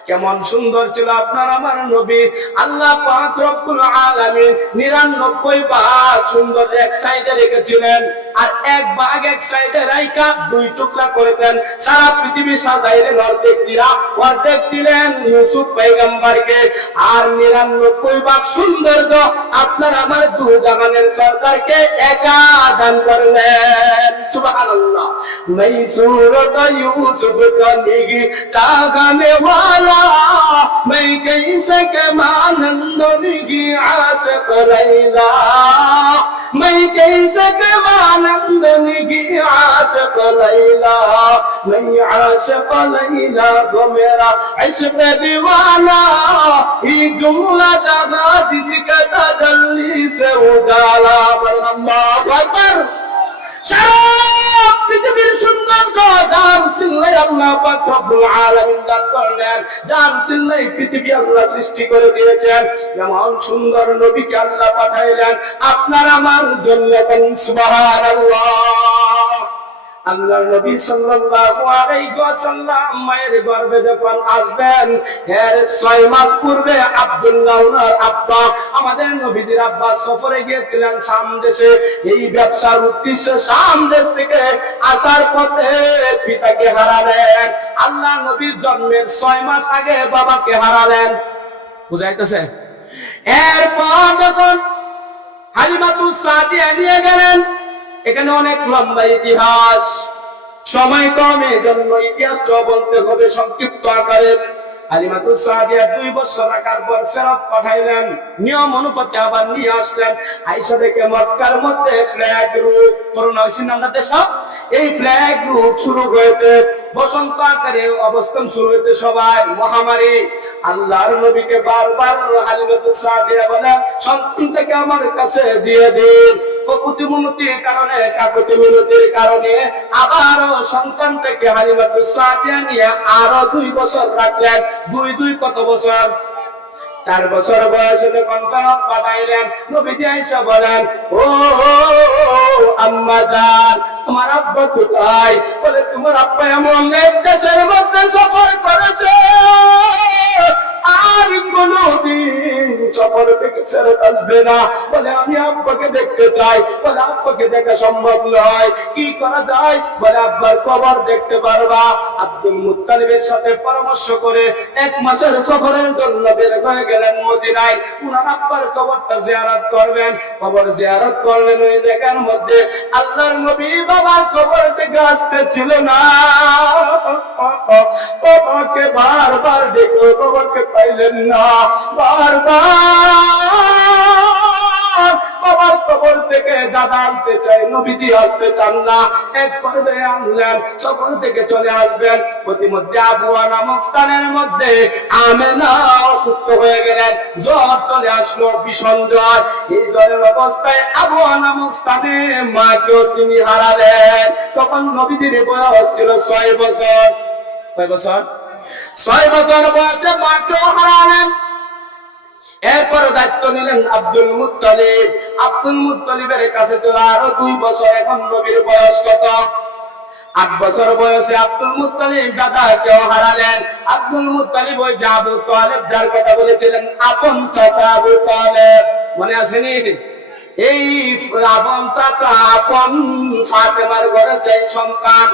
কেমন সুন্দর ছিল আপনার আমার নবী। আল্লাহ পাক রব্বুল আলামিন 99 ভাগ সুন্দর এক সাইডে রেখেছিলেন, আর এক ভাগ এক সাইডে রাইখা 2 টুকরা করেছেন। সারা পৃথিবী সাজাইলেন অর্ধেক দিয়া, অর্ধেক দিলেন ইউসুফ পয়গম্বরকে, আর 99 ভাগ সৌন্দর্য আপনার আমার দু জাহানের সরকারকে একা দান করলেন। सुबहानअल्लाह। मैं सूरत यूसुफ का निगी चाहने वाला, मैं कैसे के मानंद निगी आशिक लैला, मैं कैसे के मानंद निगी आशिक लैला, मैं आशिक लैला को मेरा इश्क दीवाना, ये जुमला दगा जिसका तजल्ली से उजाला। अल्लाहु अकबर। সারা পৃথিবীর সুন্দর যার সিল্লাই আল্লাহ পাক রব্বুল আলামিন দান করলেন, যার সিল্লাই পৃথিবী আল্লাহ সৃষ্টি করে দিয়েছেন, এমন সুন্দর নবীকে আল্লাহ পাঠাইলেন আপনার আমার জন্য। সুবহানাল্লাহ। আল্লাহর নবী সাল্লাল্লাহু আলাইহি ওয়াসাল্লাম মায়ের গর্ভে যখন আসবেন, এর 6 মাস পূর্বে আব্দুল্লাহ ওনার আব্বা, আমাদের নবীজির আব্বা সফরে গিয়েছিলেন শাম দেশে। এই ব্যবসার উদ্দেশ্যে শাম দেশ থেকে আসার পথে পিতাকে হারালেন। আল্লাহর নবীর জন্মের 6 মাস আগে বাবাকে হারালেন। বুঝাইতেছে? এরপর যখন হালিমাতুস সাদিয়া নিয়ে গেলেন, এখানে অনেক লম্বা ইতিহাস, সময় কম, এজন্য ইতিহাসটা বলতে হবে সংক্ষিপ্ত আকারে। হালিমাতুস সাদিয়া 2 বছর রাখার পর ফেরত পাঠাইলেন, নিয়ম অনুপাতে আবার নিয়ে আসলেন। আয়েশা দেখে মক্কার মধ্যে ফ্ল্যাগ রোগ, করোনা হয়েছিল না দেশে, এই ফ্ল্যাগ রোগ শুরু হয়েছে, বসন্ত আকারে অবস্থান শুরু হয়েছে, সবাই মহামারী। আল্লাহর নবীকে বারবার হালিমাতুস সাদিয়া বলে, সন্তানটাকে আমার কাছে দিয়ে দিন। কাকুতি মিনতির কারণে আবারও সন্তানটাকে হালিমাতুস সাদিয়া নিয়ে আরো 2 বছর রাখলেন। 2 কত বছর? 4 বছর বয়সে যখন ফেরত পাঠাইলেন, নবীজি আয়েশা বলেন, ও আম্মা জান, তোমার আব্বা কোথায়? বলে, তোমার আব্বা এমন এক দেশের মধ্যে সফর করেছে, আর কোনদিন সফর থেকে ফেরত আসবে না। বলে, আমি আব্বাকে দেখতে চাই। বলে, আব্বাকে দেখা সম্ভব নয়, কি করা যায়? বলে, আব্বার কবর দেখতে পারবা। আব্দুল মুত্তালিবের সাথে পরামর্শ করে 1 মাসের সফরের জন্য বের হয়ে গেলেন মদিনায়। উনার আব্বার কবরটা জিয়ারত করবেন। কবর জিয়ারত করলেন, ওই জায়গার মধ্যে আল্লাহর নবী বাবার কবর থেকে আসতেছিল না। বাবাকে বারবার ডেকে বাবাকে পাইলেন না, বারবার বাবার কবর থেকে দাদা আনতে চাই, নবীজি আসতে চান না। একবার আনলেন, সফর থেকে চলে আসবেন। প্রতিমধ্যে আবুয়া নামক স্থানের মধ্যে আমেনা অসুস্থ হয়ে গেলেন, জ্বর চলে আসলো, ভীষণ জ্বর। এই জ্বরের অবস্থায় আবুয়া নামক স্থানে মাকেও তিনি হারালেন। তখন নবীজির বয়স ছিল 6 বছর। কয় বছর? 6 বছর বয়সে মাকেও হারালেন। এরপর দায়িত্ব নিলেন আব্দুল মুত্তালিব। আব্দুল মুত্তালিবের কাছে চলে আরো 2 বছর। এখন নবীর বয়স কত? 8 বছর বয়সে আব্দুল মুত্তালিব দাদাকেও হারালেন। আব্দুল মুত্তালিব ওই যে আবু তালেব, যার কথা বলেছিলেন আপন চাচা আবু তালেব, মনে আসেনি? এই আপন চাচা, আপন ফাতেমার ঘরে যে সন্তান,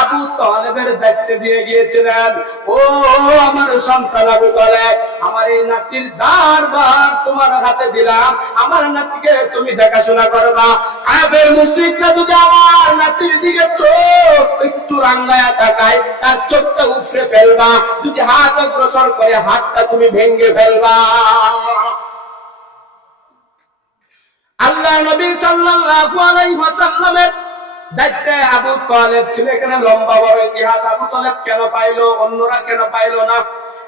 আবু তালেবের দায়িত্ব দিয়ে গিয়েছিলেন, ও আমার সন্তান আবু তালেব, আমার এই নাতির দারবার তোমার হাতে দিলাম, আমার নাতিকে তুমি দেখাশোনা করবা। কাফের মুশরিকরা যদি আমার নাতির দিকে চোখ একটু রাঙ্গায়া তাকায়, তার চোখটা উফরে ফেলবা, যদি হাত অগ্রসর করে হাতটা তুমি ভেঙে ফেলবা। আল্লাহ নবী সাল্লাল্লাহু আলাইহি ওয়াসাল্লামের দায়িত্বে আবু তালেব ছিল। এখানে লম্বা বড় ইতিহাস। আবু তালেব কেন পাইলো, অন্যরা কেন পাইলো না,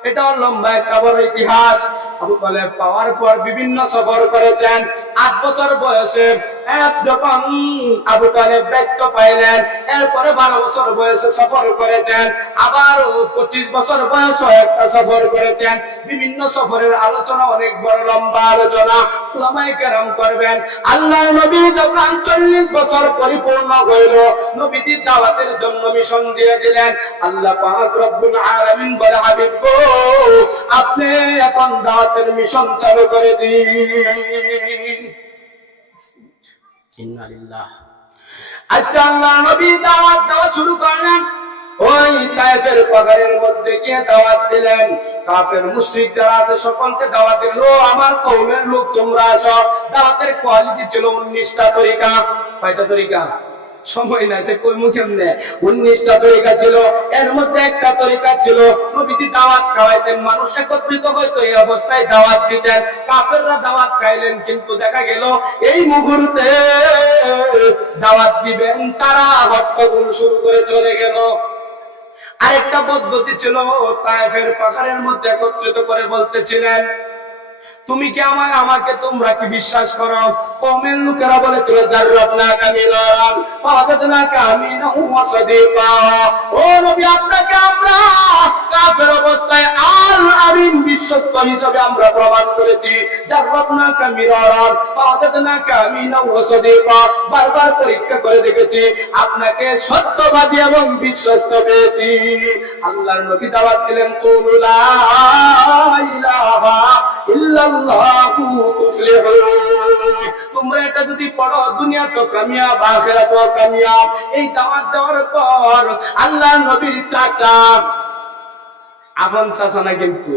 এটাও লম্বা একটা বড় ইতিহাস। আবু তালেব পাওয়ার পর বিভিন্ন সফর করেছেন। 8 বছর বয়সে যখন আবু তালেব দায়িত্ব পাইলেন, এরপরে 12 বছর বয়সে সফর করেছেন। আবার 25 বছর বয়সে একটা সফর করেছেন। বিভিন্ন সফরের আলোচনা অনেক বড় লম্বা আলোচনা, উলামায়ে কেরাম করবেন। আল্লাহর নবী যখন 40 বছর পরিপূর্ণ হইল, নবীজি দাওয়াতের জন্য মিশন দিয়ে দিলেন। আল্লাহ পাক রব্বুল আলামিন বলে, হাবিব গো, আপনি এখন দাওয়াতের মিশন চালু করে দিন। ইন্নালিল্লাহ। আচ্ছা, আল্লাহ নবী দাওয়াত দেওয়া শুরু করলেন। ওই তায়েফের পাহাড়ের মধ্যে গিয়ে দাওয়াত দিলেন। কাফের মুশরিক যারা আছে সকলকে দাওয়াত দিল, আমার কওমের লোক তোমরা আসো। দাওয়াতের কোয়ালিটি ছিল 19টা তরিকা। কয়টা তরিকা? সময় নাই, তাই কই মুখে নেই। 19টা তরিকা ছিল, এর মধ্যে একটা তরিকা ছিল নবীজি দাওয়াত খাওয়াইতেন, মানুষ একত্রিত হয়তো এই অবস্থায় দাওয়াত দিতেন, কাফেররা দাওয়াত খাইলেন, কিন্তু দেখা গেল এই মুহূর্তে দাওয়াত দিবেন তারা হট্টগোল শুরু করে চলে গেল। আরেকটা পদ্ধতি ছিল, তায়েফের পাহাড়ের মধ্যে একত্রিত করে বলতেছিলেন, তুমি কি আমাকে তোমরা কি বিশ্বাস করো? কওমের লোকেরা বলেছিল জাররাবনাকা মিরারান ফাওয়াদাদনাকা আমিনা ওয়া সাদিকা, ও নবী আপনাকে আমরা কাফের অবস্থায় আল আমিন বিশ্বস্ত হিসেবে আমরা প্রমাণ করেছি। জাররাবনাকা মিরারান ফাওয়াদাদনাকা আমিনা ওয়া সাদিকা, বারবার পরীক্ষা করে দেখেছি, আপনাকে সত্যবাদী এবং বিশ্বস্ত পেয়েছি। আল্লাহর নবী দাওয়াত দিলেন, কুলু লা ইলাহা ইল্লাল্লাহু তুফলিহুন, তোমরা এটা যদি পড়ো দুনিয়া তো কামিয়াব, আখিরাত তো কামিয়াব। এই দাওয়াত দেওয়ার পর আল্লাহর নবীর চাচা, আপন চাচা না কিন্তু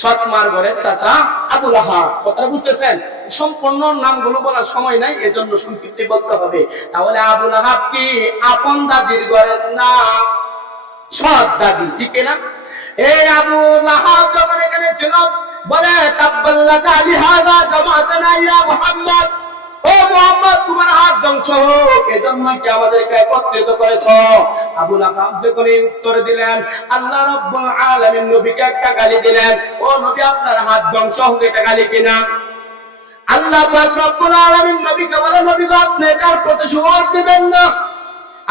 সৎমার ঘরের চাচা আবু লাহাব, কথাটা বুঝতেছেন? সম্পূর্ণ নামগুলো বলার সময় নাই, এজন্য সংক্ষিপ্ত বলতে হবে। তাহলে আবু লাহাব কি আপন দাদির ঘরের নাম? সৎ দাদি, ঠিক না? এই আবু লাহাব যখন এখানে ছিল, বলে তাব্বাল্লাকা লিহাযা জামাতানা ইয়া মুহাম্মদ, ও মুহাম্মদ তোমার হাত ধ্বংস হোক, এজন্য কি আমাদেরকে একত্রিত করেছো? আবু লাহাব যখন এই উত্তর দিলেন, আল্লাহ রাব্বুল আলামিন নবীকে একটা গালি দিলেন, ও নবী আপনার হাত ধ্বংস হোক, এটা গালি কিনা? আল্লাহ পাক রব্বুল আলামিন নবীকে বলে, নবী আপনি কার প্রতিশোধ দিবেন না,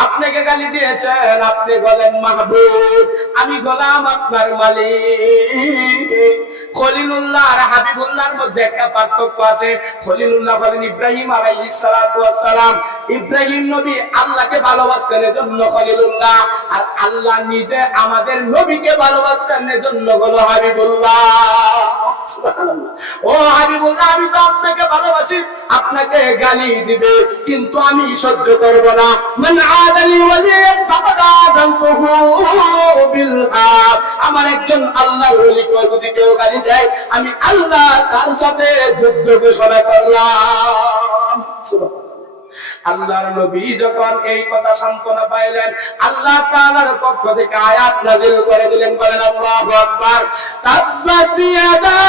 আপনাকে গালি দিয়েছেন, আপনি বলেন মাহবুব, আমি গোলাম আপনার মালিক। খলিলুল্লাহ আর হাবিবুল্লাহর মধ্যে একটা পার্থক্য আছে। খলিলুল্লাহ হলেন ইব্রাহিম আলাইহিস সালাতু ওয়াস সালাম, ইব্রাহিম নবী আল্লাহকে ভালোবাসতেন এজন্য খলিলুল্লাহ, আর আল্লাহ নিজে আমাদের নবীকে ভালোবাসতেন এজন্য হলো হাবিবুল্লাহ। সুবহানাল্লাহ। ও হাবিবুল্লাহ, আমি তো আপনাকে ভালোবাসি, আপনাকে গালি দিবে কিন্তু আমি সহ্য করব না। মান আদালি ওয়ালিয়ান ফাকাদ আযানতুহু বিল হাক, আমার একজন আল্লাহর ওলিকে যদি কেউ গালি দেয়, আমি আল্লাহ তার সাথে যুদ্ধ ঘোষণা করলাম। সুবহানাল্লাহ। আল্লাহর নবী যখন এই কথা সান্ত্বনা পাইলেন, আল্লাহ তাআলার পক্ষ থেকে আয়াত নাযিল করে দিলেন, বলেন আল্লাহু আকবার। তাব্বাত ইয়াদা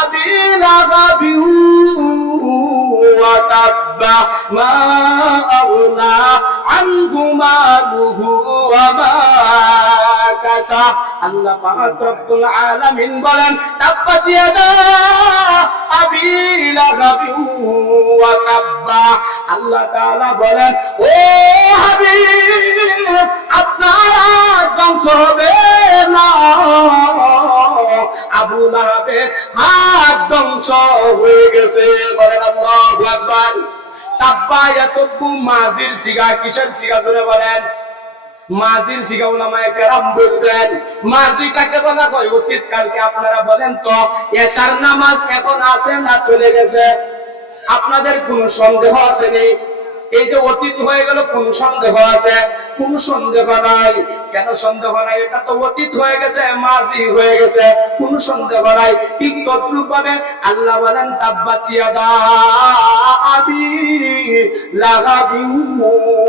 আবি লাহাবি ওয়া তাব্বা মা আগনা আনহু মালুহু ওয়া মা কাসাব। আল্লাহ পাক রব্বুল আলামিন বলেন, তাব্বাত ইয়াদা আবি লাহাবি ওয়া তাব্বা। আল্লাহ তাআলা বলেন, ও হাবিব আপনার ধ্বংস হবে না, আবু লাহাবের হাত ধ্বংস হয়ে গেছে। বলেন আল্লাহু আকবার। তাব্বা ইয়াতুবু মাজির সিগা, কিসের সিগা ধরে বলেন? মাজির সিগা উলামায়ে কেরাম বলবেন। মাজি কাকে বলা হয়? অতীত কালকে। আপনারা বলেন তো এশার নামাজ এখন আছে না চলে গেছে? আপনাদের কোনো সন্দেহ আছে নেই? এই যে অতীত হয়ে গেল, কোন সন্দেহ আছে? কোন সন্দেহ নাই। কেন সন্দেহ নাই? এটা তো অতীত হয়ে গেছে, মাজি হয়ে গেছে, কোন সন্দেহ নাই। ঠিক তদ্রূপ ভাবে আল্লাহ বলেন, তাব্বাত ইয়াদা আবি লাহাবি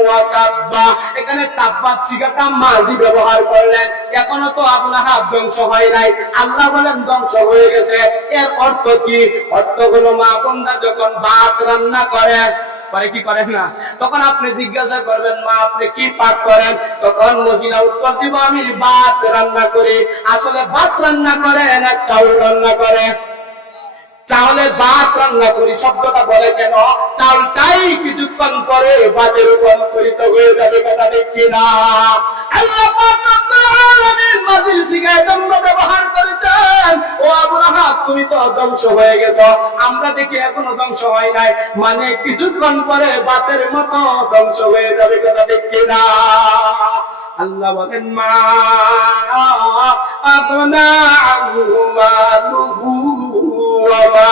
ওয়া তাব্বা। এখানে তাব্বাত সিগাটা মাজি ব্যবহার করলেন। এখনো তো আবু লাহাব ধ্বংস হয় নাই, আল্লাহ বলেন ধ্বংস হয়ে গেছে। এর অর্থ কি? অর্থ হলো মা বোনরা যখন ভাত রান্না করে, পরে কি করেন না, তখন আপনি জিজ্ঞাসা করবেন, মা আপনি কি পাক করেন? তখন মহিলা উত্তর দিব, আমি ভাত রান্না করি। আসলে ভাত রান্না করে না চাউল রান্না করে? চাউলে ভাত রান্না করি শব্দটা বলে কেন? চাউলটাই কিছুক্ষণ পরে ভাতের রূপান্তরিত হয়ে যাবে, কথা ঠিক কিনা? আল্লাহ পাক রব্বুল আলামিন মাজির সিগায় জন্য ব্যবহার করেছেন। ও আবু লাহাব তুমি তো ধ্বংস হয়ে গেছো, আমরা দেখি এখনো ধ্বংস হয় নাই, মানে কিছুক্ষণ পরে ভাতের মতো ধ্বংস হয়ে যাবে, কথা ঠিক কিনা? আল্লাহ বলেন মা আগনা আনহু মালুহু ওয়া মা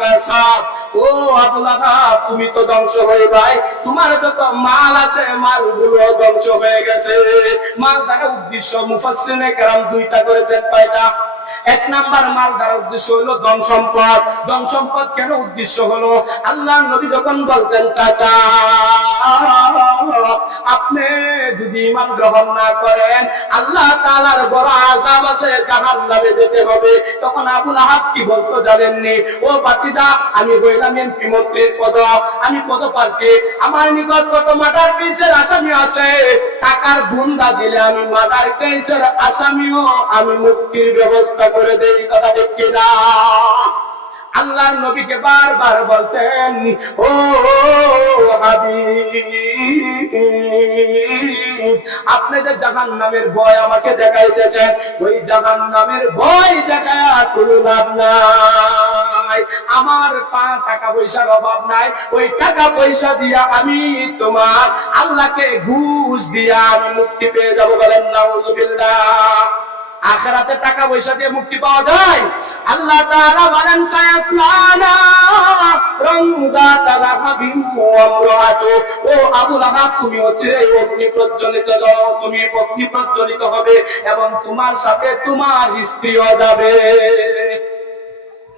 কাসাব। ও আবু লাহাব, তুমি তো ধ্বংস হয়ে ভাই, তোমার যত মাল আছে মালগুলো ধ্বংস হয়ে গেছে। মাল দ্বারা উদ্দেশ্য মুফাসসিরিনে কেরাম দুইটা করেছেন। কয়টা? এক নাম্বার মাল দ্বারা উদ্দেশ্য হলো ধন সম্পদ। ধন সম্পদ কেন উদ্দেশ্য হলো? আল্লাহর নবী যখন বলতেন চাচা আপনি যদি ঈমান গ্রহণ না করেন আল্লাহ তাআলার বড় আযাব আছে, জাহান্নামে যেতে হবে। তখন আবু লাহাব কি বলতো জানেননি? ও ভাতিজা, আমি হইলাম এমপি মন্ত্রীর পদ, আমি পদপ্রার্থী, আমার নিকট কত মার্ডার কেসের আসামি আছে, টাকার বুন্দা দিলে আমি মার্ডার কেসের আসামিও আমি মুক্তির ব্যবস্থা করে দেই। কথা ঠিক কিনা? আল্লাহর নবীকে বারবার বলতেন ও হাবিব, আপনি যে জাহান্নামের ভয় আমাকে দেখাইতেছেন, ওই জাহান্নামের ভয় দেখায়া কোনো লাভ নাই। আমার টাকা পয়সার অভাব নাই, ওই টাকা পয়সা দিয়া আমি তোমার আল্লাহকে ঘুষ দিয়া আমি মুক্তি পেয়ে যাব। বলেন নাউজুবিল্লাহ। আখিরাতে টাকা পয়সা দিয়ে মুক্তি পাওয়া যায়? আল্লাহ তাআলা বলেন সায়াসলানা রামযাতা লাহাবিন ওয়া ইমরাতু। ও আবু লাহাব, তুমি হচ্ছে অগ্নি প্রজ্বলিত যাও, তুমি অগ্নি প্রজ্বলিত হবে এবং তোমার সাথে তোমার স্ত্রীও যাবে।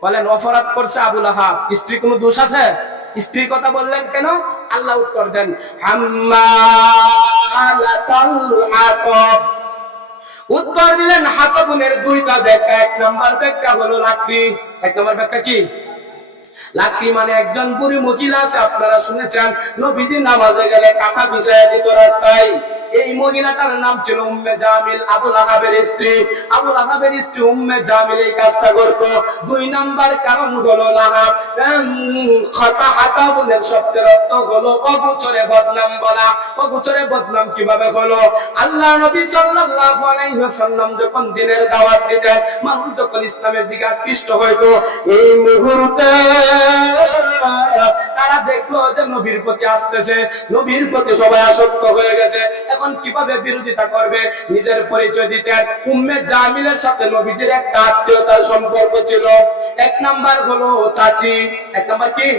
বলেন অপরাধ করছে আবু লাহাব, স্ত্রী কোনো দোষ আছে? স্ত্রীর কথা বললেন কেন? আল্লাহ উত্তর দেন হাম্মালাতাল হাতাব। উত্তর দিলেন হাতাবুনের দুইটা ব্যাখ্যা। এক নাম্বার ব্যাখ্যা হলো লাকড়ি। এক নাম্বার ব্যাখ্যা কি? লাকড়ি মানে একজন বুড়ি মহিলা আছে, আপনারা শুনেছেন নবীজি নামাজে গেলে কাঁথা বিছায়া দিত রাস্তায়। এই মহিলাটার নাম ছিল উম্মে জামিল, আবু লাহাবের স্ত্রী। আবু লাহাবের স্ত্রী উম্মে জামিল এই কাজটা করত। দুই নাম্বার কারণ হলো লাহাব হাতাবুনের শব্দের অর্থ হলো অগোচরে বদনাম বলা। অগোচরে বদনাম কিভাবে হলো? আল্লাহ নবী সাল্লাল্লাহু আলাইহি ওয়াসাল্লাম যখন দ্বীনের দাওয়াত দিতেন, মানুষ যখন ইসলামের দিকে আকৃষ্ট হইতো, এই মুহূর্তে তারা দেখলো যে নবীর প্রতি আসতেছে, নবীর প্রতি সবাই আসক্ত হয়ে গেছে। এখন কিভাবে বিরোধিতা করবে? নিজের পরিচয় দিতেন। উম্মে জামিলের সাথে নবীজির একটা আত্মীয়তার সম্পর্ক ছিল। এক নাম্বার হলো চাচি। এক নাম্বার কি?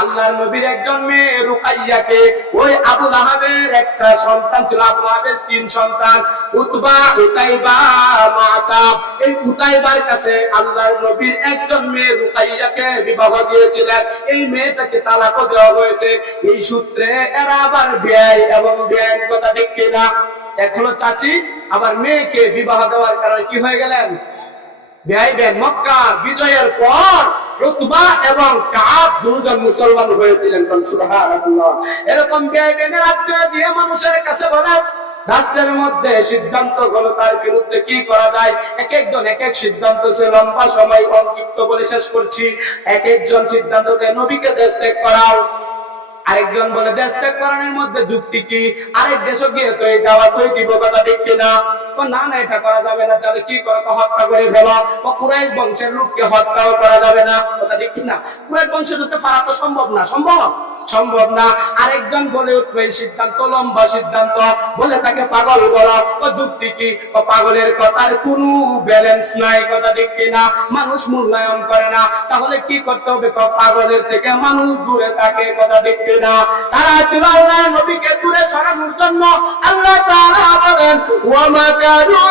আল্লাহর নবীর একজন মেয়ে রুকাইয়াকে, ওই আবু লাহাবের একটা সন্তান ছিল। আবু লাহাবের 3 সন্তান, উতবা, উতাইবা, মাতাব। এই উতাইবার কাছে আল্লাহর নবীর একজন মেয়ে রুকাইয়াকে বিবাহ দিয়েছিলেন। এই মেয়েটাকে তালাকও দেওয়া হয়েছে। এই সূত্রে এরা আবার বিয়ে এবং বিয়ে। কথা ঠিক কিনা? এক হলো চাচি, আবার মেয়েকে বিবাহ দেওয়ার কারণে কি হয়ে গেলেন? মক্কা বিজয়ের পর উতবা এবং কাব দুজন মুসলমান হয়েছিলেন। সুবহানাল্লাহ। এরকম বেআইনের আত্মীয় দিয়ে মানুষের কাছে বলে রাষ্ট্রের মধ্যে সিদ্ধান্ত হলো তার বিরুদ্ধে কি করা যায়। এক একজন এক এক সিদ্ধান্ত ছিল। লম্বা সময় সংক্ষিপ্ত বলে শেষ করছি। এক একজন সিদ্ধান্ত দেয় নবীকে দেশ ত্যাগ করাও, আরেকজন বলে দেশ ত্যাগ করানোর মধ্যে যুক্তি কি? আরেক দেশে গিয়ে তো এই দাওয়াত হয়ে দিব। কথা ঠিক কিনা? না না, এটা করা যাবে না। তাহলে কি করো? হত্যা করে ফেলো। কুরাইশ বংশের লোককে হত্যাও করা যাবে না। কথা ঠিক কিনা? কুরাইশ বংশের হতে পারা তো সম্ভব না। সম্ভব না। আরেকজন বলে উঠবে এই সিদ্ধান্ত লম্বা সিদ্ধান্ত, বলে তাকে পাগল বলো। ও যুক্তি কি? ও পাগলের কথার কোনো ব্যালেন্স নাই। কথা ঠিক কিনা? মানুষ মূল্যায়ন করে না। তাহলে কি করতে হবে? পাগলের থেকে মানুষ দূরে থাকে। কথা ঠিক কিনা? তারা ছিল আল্লাহর নবীকে দূরে সরানোর জন্য। আল্লাহ তাআলা বলেন ওয়া মাকারু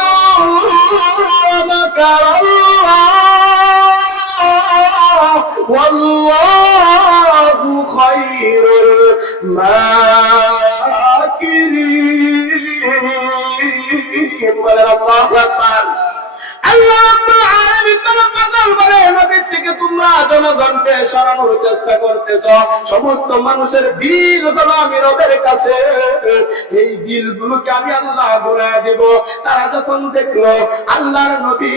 ওয়া মাকারাল্লাহ ওয়াল্লাহু খায়রুল মাকিরিন। বলেন আল্লাহু আকবার। আল্লাহ রাব্বুল আলামিন পাগল বলে নবীর থেকে তোমরা জনগণকে সরানোর চেষ্টা করতেছো। সমস্ত মানুষের দিল হলো আমি রবের কাছে, এই দিলগুলোকে আমি আল্লাহ ঘুরায় দেব। তারা যখন দেখলো আল্লাহর নবী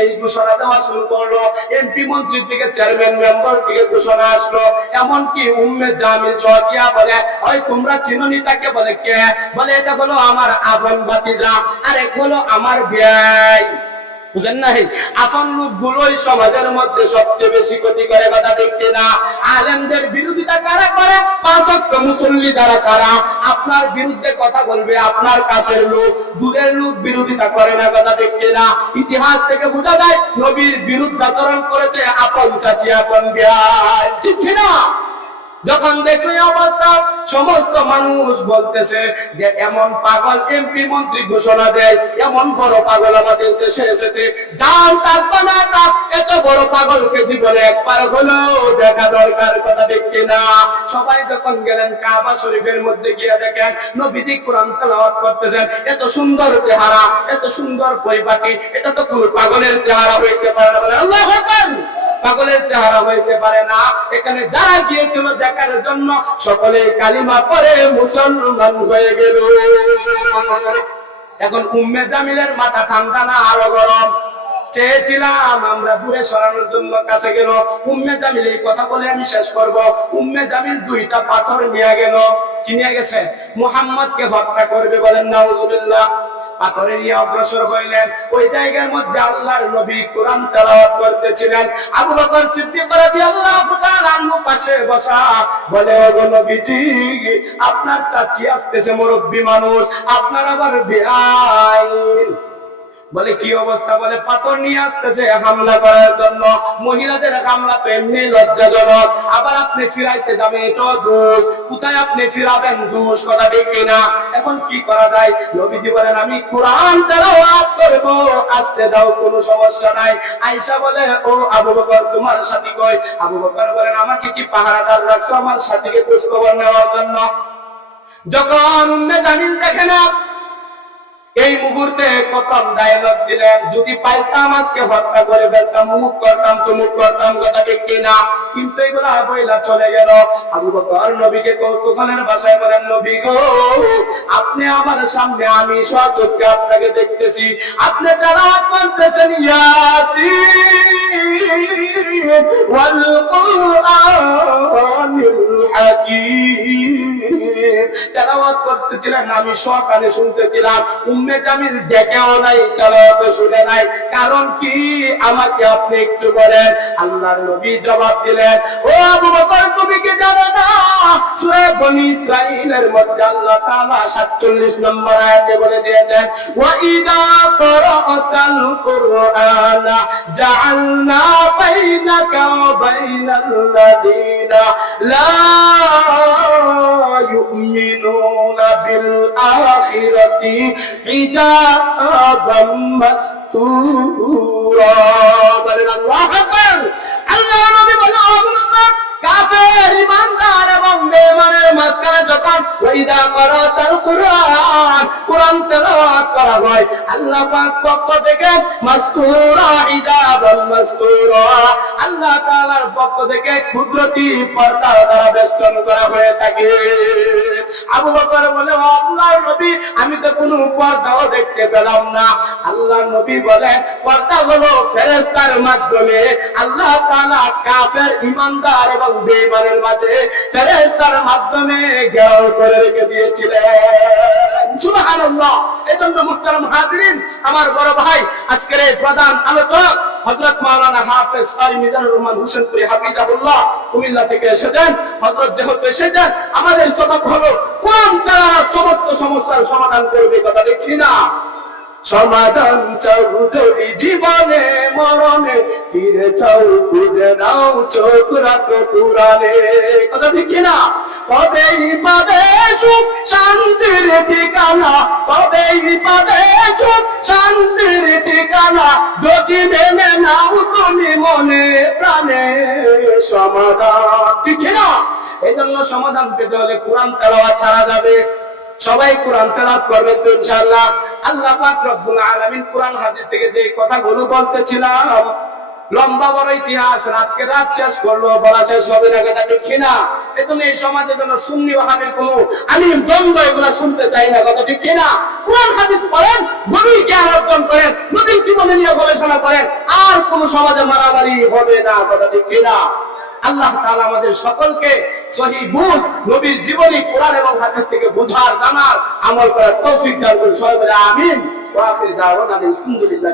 এই ঘোষণা দেওয়া শুরু করলো, এমপি মন্ত্রীর থেকে চেয়ারম্যান মেম্বার থেকে ঘোষণা আসলো, এমনকি উম্মে জামিল সহিয়া বলে ওই তোমরা চিনোনি তাকে? বলে কে? বলে এটা হলো আমার আপন ভাতিজা, আরেক হলো আমার ভাই। বুঝেন নাই? আপন লোকগুলোই সমাজের মধ্যে সবচেয়ে বেশি ক্ষতি করে। কথা ঠিক কিনা? আলেমদের বিরোধিতা কারা করে? পাঁচ ওয়াক্ত মুসল্লি যারা তারা আপনার বিরুদ্ধে কথা বলবে, আপনার কাছের লোক দূরের লোক বিরোধিতা করে না, কথা ঠিক কিনা? ইতিহাস থেকে বোঝা যায় নবীর বিরুদ্ধাচরণ করেছে আপন চাচি আপন ভাই, ঠিক কিনা? যখন দেখলে অবস্থা সমস্ত মানুষ বলতেছে যে এমন পাগল এমপি মন্ত্রী ঘোষণা দেয়, এমন বড় পাগল আমাদের দেশে এসেছে, জান থাকবে না থাক, এত বড় পাগলকে জীবনে একবার হলেও দেখা দরকার, কথা দেখতে না? সবাই যখন গেলেন কাবা শরীফের মধ্যে গিয়ে দেখেন নবীজি কোরআন তেলাওয়াত করতেছেন, এত সুন্দর চেহারা, এত সুন্দর পরিপাটি, এটা তো কোন পাগলের চেহারা হইতে পারে না, বলে আল্লাহু আকবার। পাগলের চেহারা হইতে পারে না। এখানে যারা গিয়েছিল দেখার জন্য সকলে কালিমা পড়ে মুসলমান হয়ে গেল। এখন উম্মে জামিলের মাথা ঠান্ডা না আরো গরম? চেয়েছিলাম আমরা দূরে সরানোর জন্য, কাছে গেল। উম্মে জামিল এই কথা বলে আমি শেষ করব। উম্মে জামিল দুইটা পাথর নিয়ে গেল। কি নিয়ে গেছে? মুহাম্মদকে হত্যা করবে, বলেন নাউজুবিল্লাহ। পাথরে নিয়ে অগ্রসর হইলেন। ওই জায়গার মধ্যে আল্লাহর নবী কোরআন তেলাওয়াত করতেছিলেন। আবু বকর সিদ্দিক রাদিয়াল্লাহু তাআলা আনহু পাশে বসা, বলে ওগো নবীজি, আপনার চাচি আসতেছে, মুরব্বী মানুষ, আপনার আবার বেআইন। বলে কি অবস্থা? বলে পাথর নিয়ে আসতেছে হামলা করার জন্য। মহিলাদের হামলা তো এমনি লজ্জাজনক, আবার আপনি ফিরাইতে যাবেন, এটাও দোষ। কোথায় আপনি ফিরাবেন? দোষ, কথা দেখি না। এখন কি করা যায়? নবীজি বলেন আমি কোরআন তেলাওয়াত করব, আসতে দাও, কোনো সমস্যা নাই। আয়েশা বলে ও আবু বকর তোমার সাথী কই? আবু বকর বলেন আমাকে কি পাহারাদার রাখছো আমার সাথীকে খোঁজ খবর নেওয়ার জন্য? যখন উম্মে জামিল দেখে না এই মুহূর্তে কতম ডায়লগ দিলেন, যদি পাইতাম আজকে হত্যা করে ফেলতাম, মুখ করতাম তুমুক করতাম, কথা ঠিক কিনা? কিন্তু এগুলা বইলা চলে গেল। আবু বকর নবীকে কৌতূহলের ভাষায় বলেন, নবী গো, আপনি আমার সামনে, আমি সচক্ষে আপনাকে দেখতেছি, আপনি তেলাওয়াত করতেছেন ইয়াসিন ওয়াল কুরআনিল হাকীম, তেলাওয়াত করতেছিলেন, আমি সকালে শুনতেছিলাম। উম্মে জামিল দেখেও নাই, তেলাওয়াত শুনে নাই। কারণ কি? আমাকে আপনি একটু বলেন। আল্লাহর নবী জবাব দিলেন, ও আবু বকর, তুমি কি জানো না সূরা বনী ইসরাঈলের মধ্যে আল্লাহ তাআলা 47 নম্বর আয়াতে বলে দিয়েছেন, ওয়া ইযা ক্বারাআতাল কুরআনা জাআলনা বাইনাকা ওয়া বাইনাল লাযিনা লা يؤمنون بالآخرة حجابا مستورا। বলেন আল্লাহু আকবার। আল্লাহ নবী বলেন, আবু বকর, কাফের ঈমানদার এবং বেঈমানের মাঝখানে যখন ওয়াইদা করাতাল কুরআন, কোরআন তেলাওয়াত করা হয়, আল্লাহ পাক পক্ষ থেকে মাসতুরা, হিজাবান মাসতুরা, আল্লাহ তাআলার পক্ষ থেকে কুদরতি পর্দা দ্বারা বেষ্টন করা হয়ে থাকে। আবু বকর বলে, ও আল্লাহর নবী, আমি তো কোনো পর্দাও দেখতে পেলাম না। আল্লাহর নবী বলেন, পর্দা হলো ফেরেশতার মাধ্যমে আল্লাহ তাআলা কাফের ঈমানদার এবং বেঈমানের মাঝে ফেরেশতার মাধ্যমে ঘেরাও করে রেখে দিয়েছিলেন। সুবহানাল্লাহ। এজন্য মুহতারাম হাজিরিন, আমার বড় ভাই, আজকের এই প্রধান আলোচক হযরত মাওলানা হাফেজ কারি মিজানুর রহমান হোসেনপুরি হাফিজাহুল্লাহ কুমিল্লা থেকে এসেছেন। হযরত যেহেতু এসেছেন, আমাদের সবক হলো কোরআন তেলাওয়াত সমস্ত সমস্যার সমাধান করবে, কথা দেখি না? সমাধান চাও যদি জীবনে মরণে, ফিরে চাও খুঁজে নাও চোখ রাখো কোরআনে, কথা ঠিক না? তবেই পাবে সুখ শান্তির ঠিকানা, তবেই পাবে সুখ শান্তির ঠিকানা, যদি মেনে নাও তুমি মনে প্রাণে সমাধান, ঠিক না? এই জন্য সমাধান পেতে হলে কোরআন তেলাওয়াত ছাড়া যাবে। সবাই কোরআন তেলাওয়াত করবেন তো ইনশাআল্লাহ। আল্লাহ পাক রব্বুল আলামিন কোরআন হাদিস থেকে যে কথাগুলো বলতেছিলাম, লম্বা বড় ইতিহাস, রাতকে রাত শেষ করলো, বলা শেষ হবে না, কথা ঠিক না? এজন্য এই সমাজের জন্য সুন্নি ওয়াহাবির কোনো আলিম দ্বন্দ্ব এগুলা শুনতে চাই না, কথা ঠিক না? কোরআন হাদিস পড়েন, নবীর জ্ঞান অর্জন করেন, নবীর জীবনে নিয়ে গবেষণা করেন, আর কোনো সমাজে মারামারি হবে না, কথা ঠিক না? আল্লাহ তাআলা আমাদের সকলকে সহিহ বুঝ, নবীর জীবনী, কোরআন এবং হাদিস থেকে বুঝার, জানার, আমল করার তৌফিক দান করুন। সবাই বলে আমিন। ওয়া আখির দাওয়ানা আলহামদুলিল্লাহ।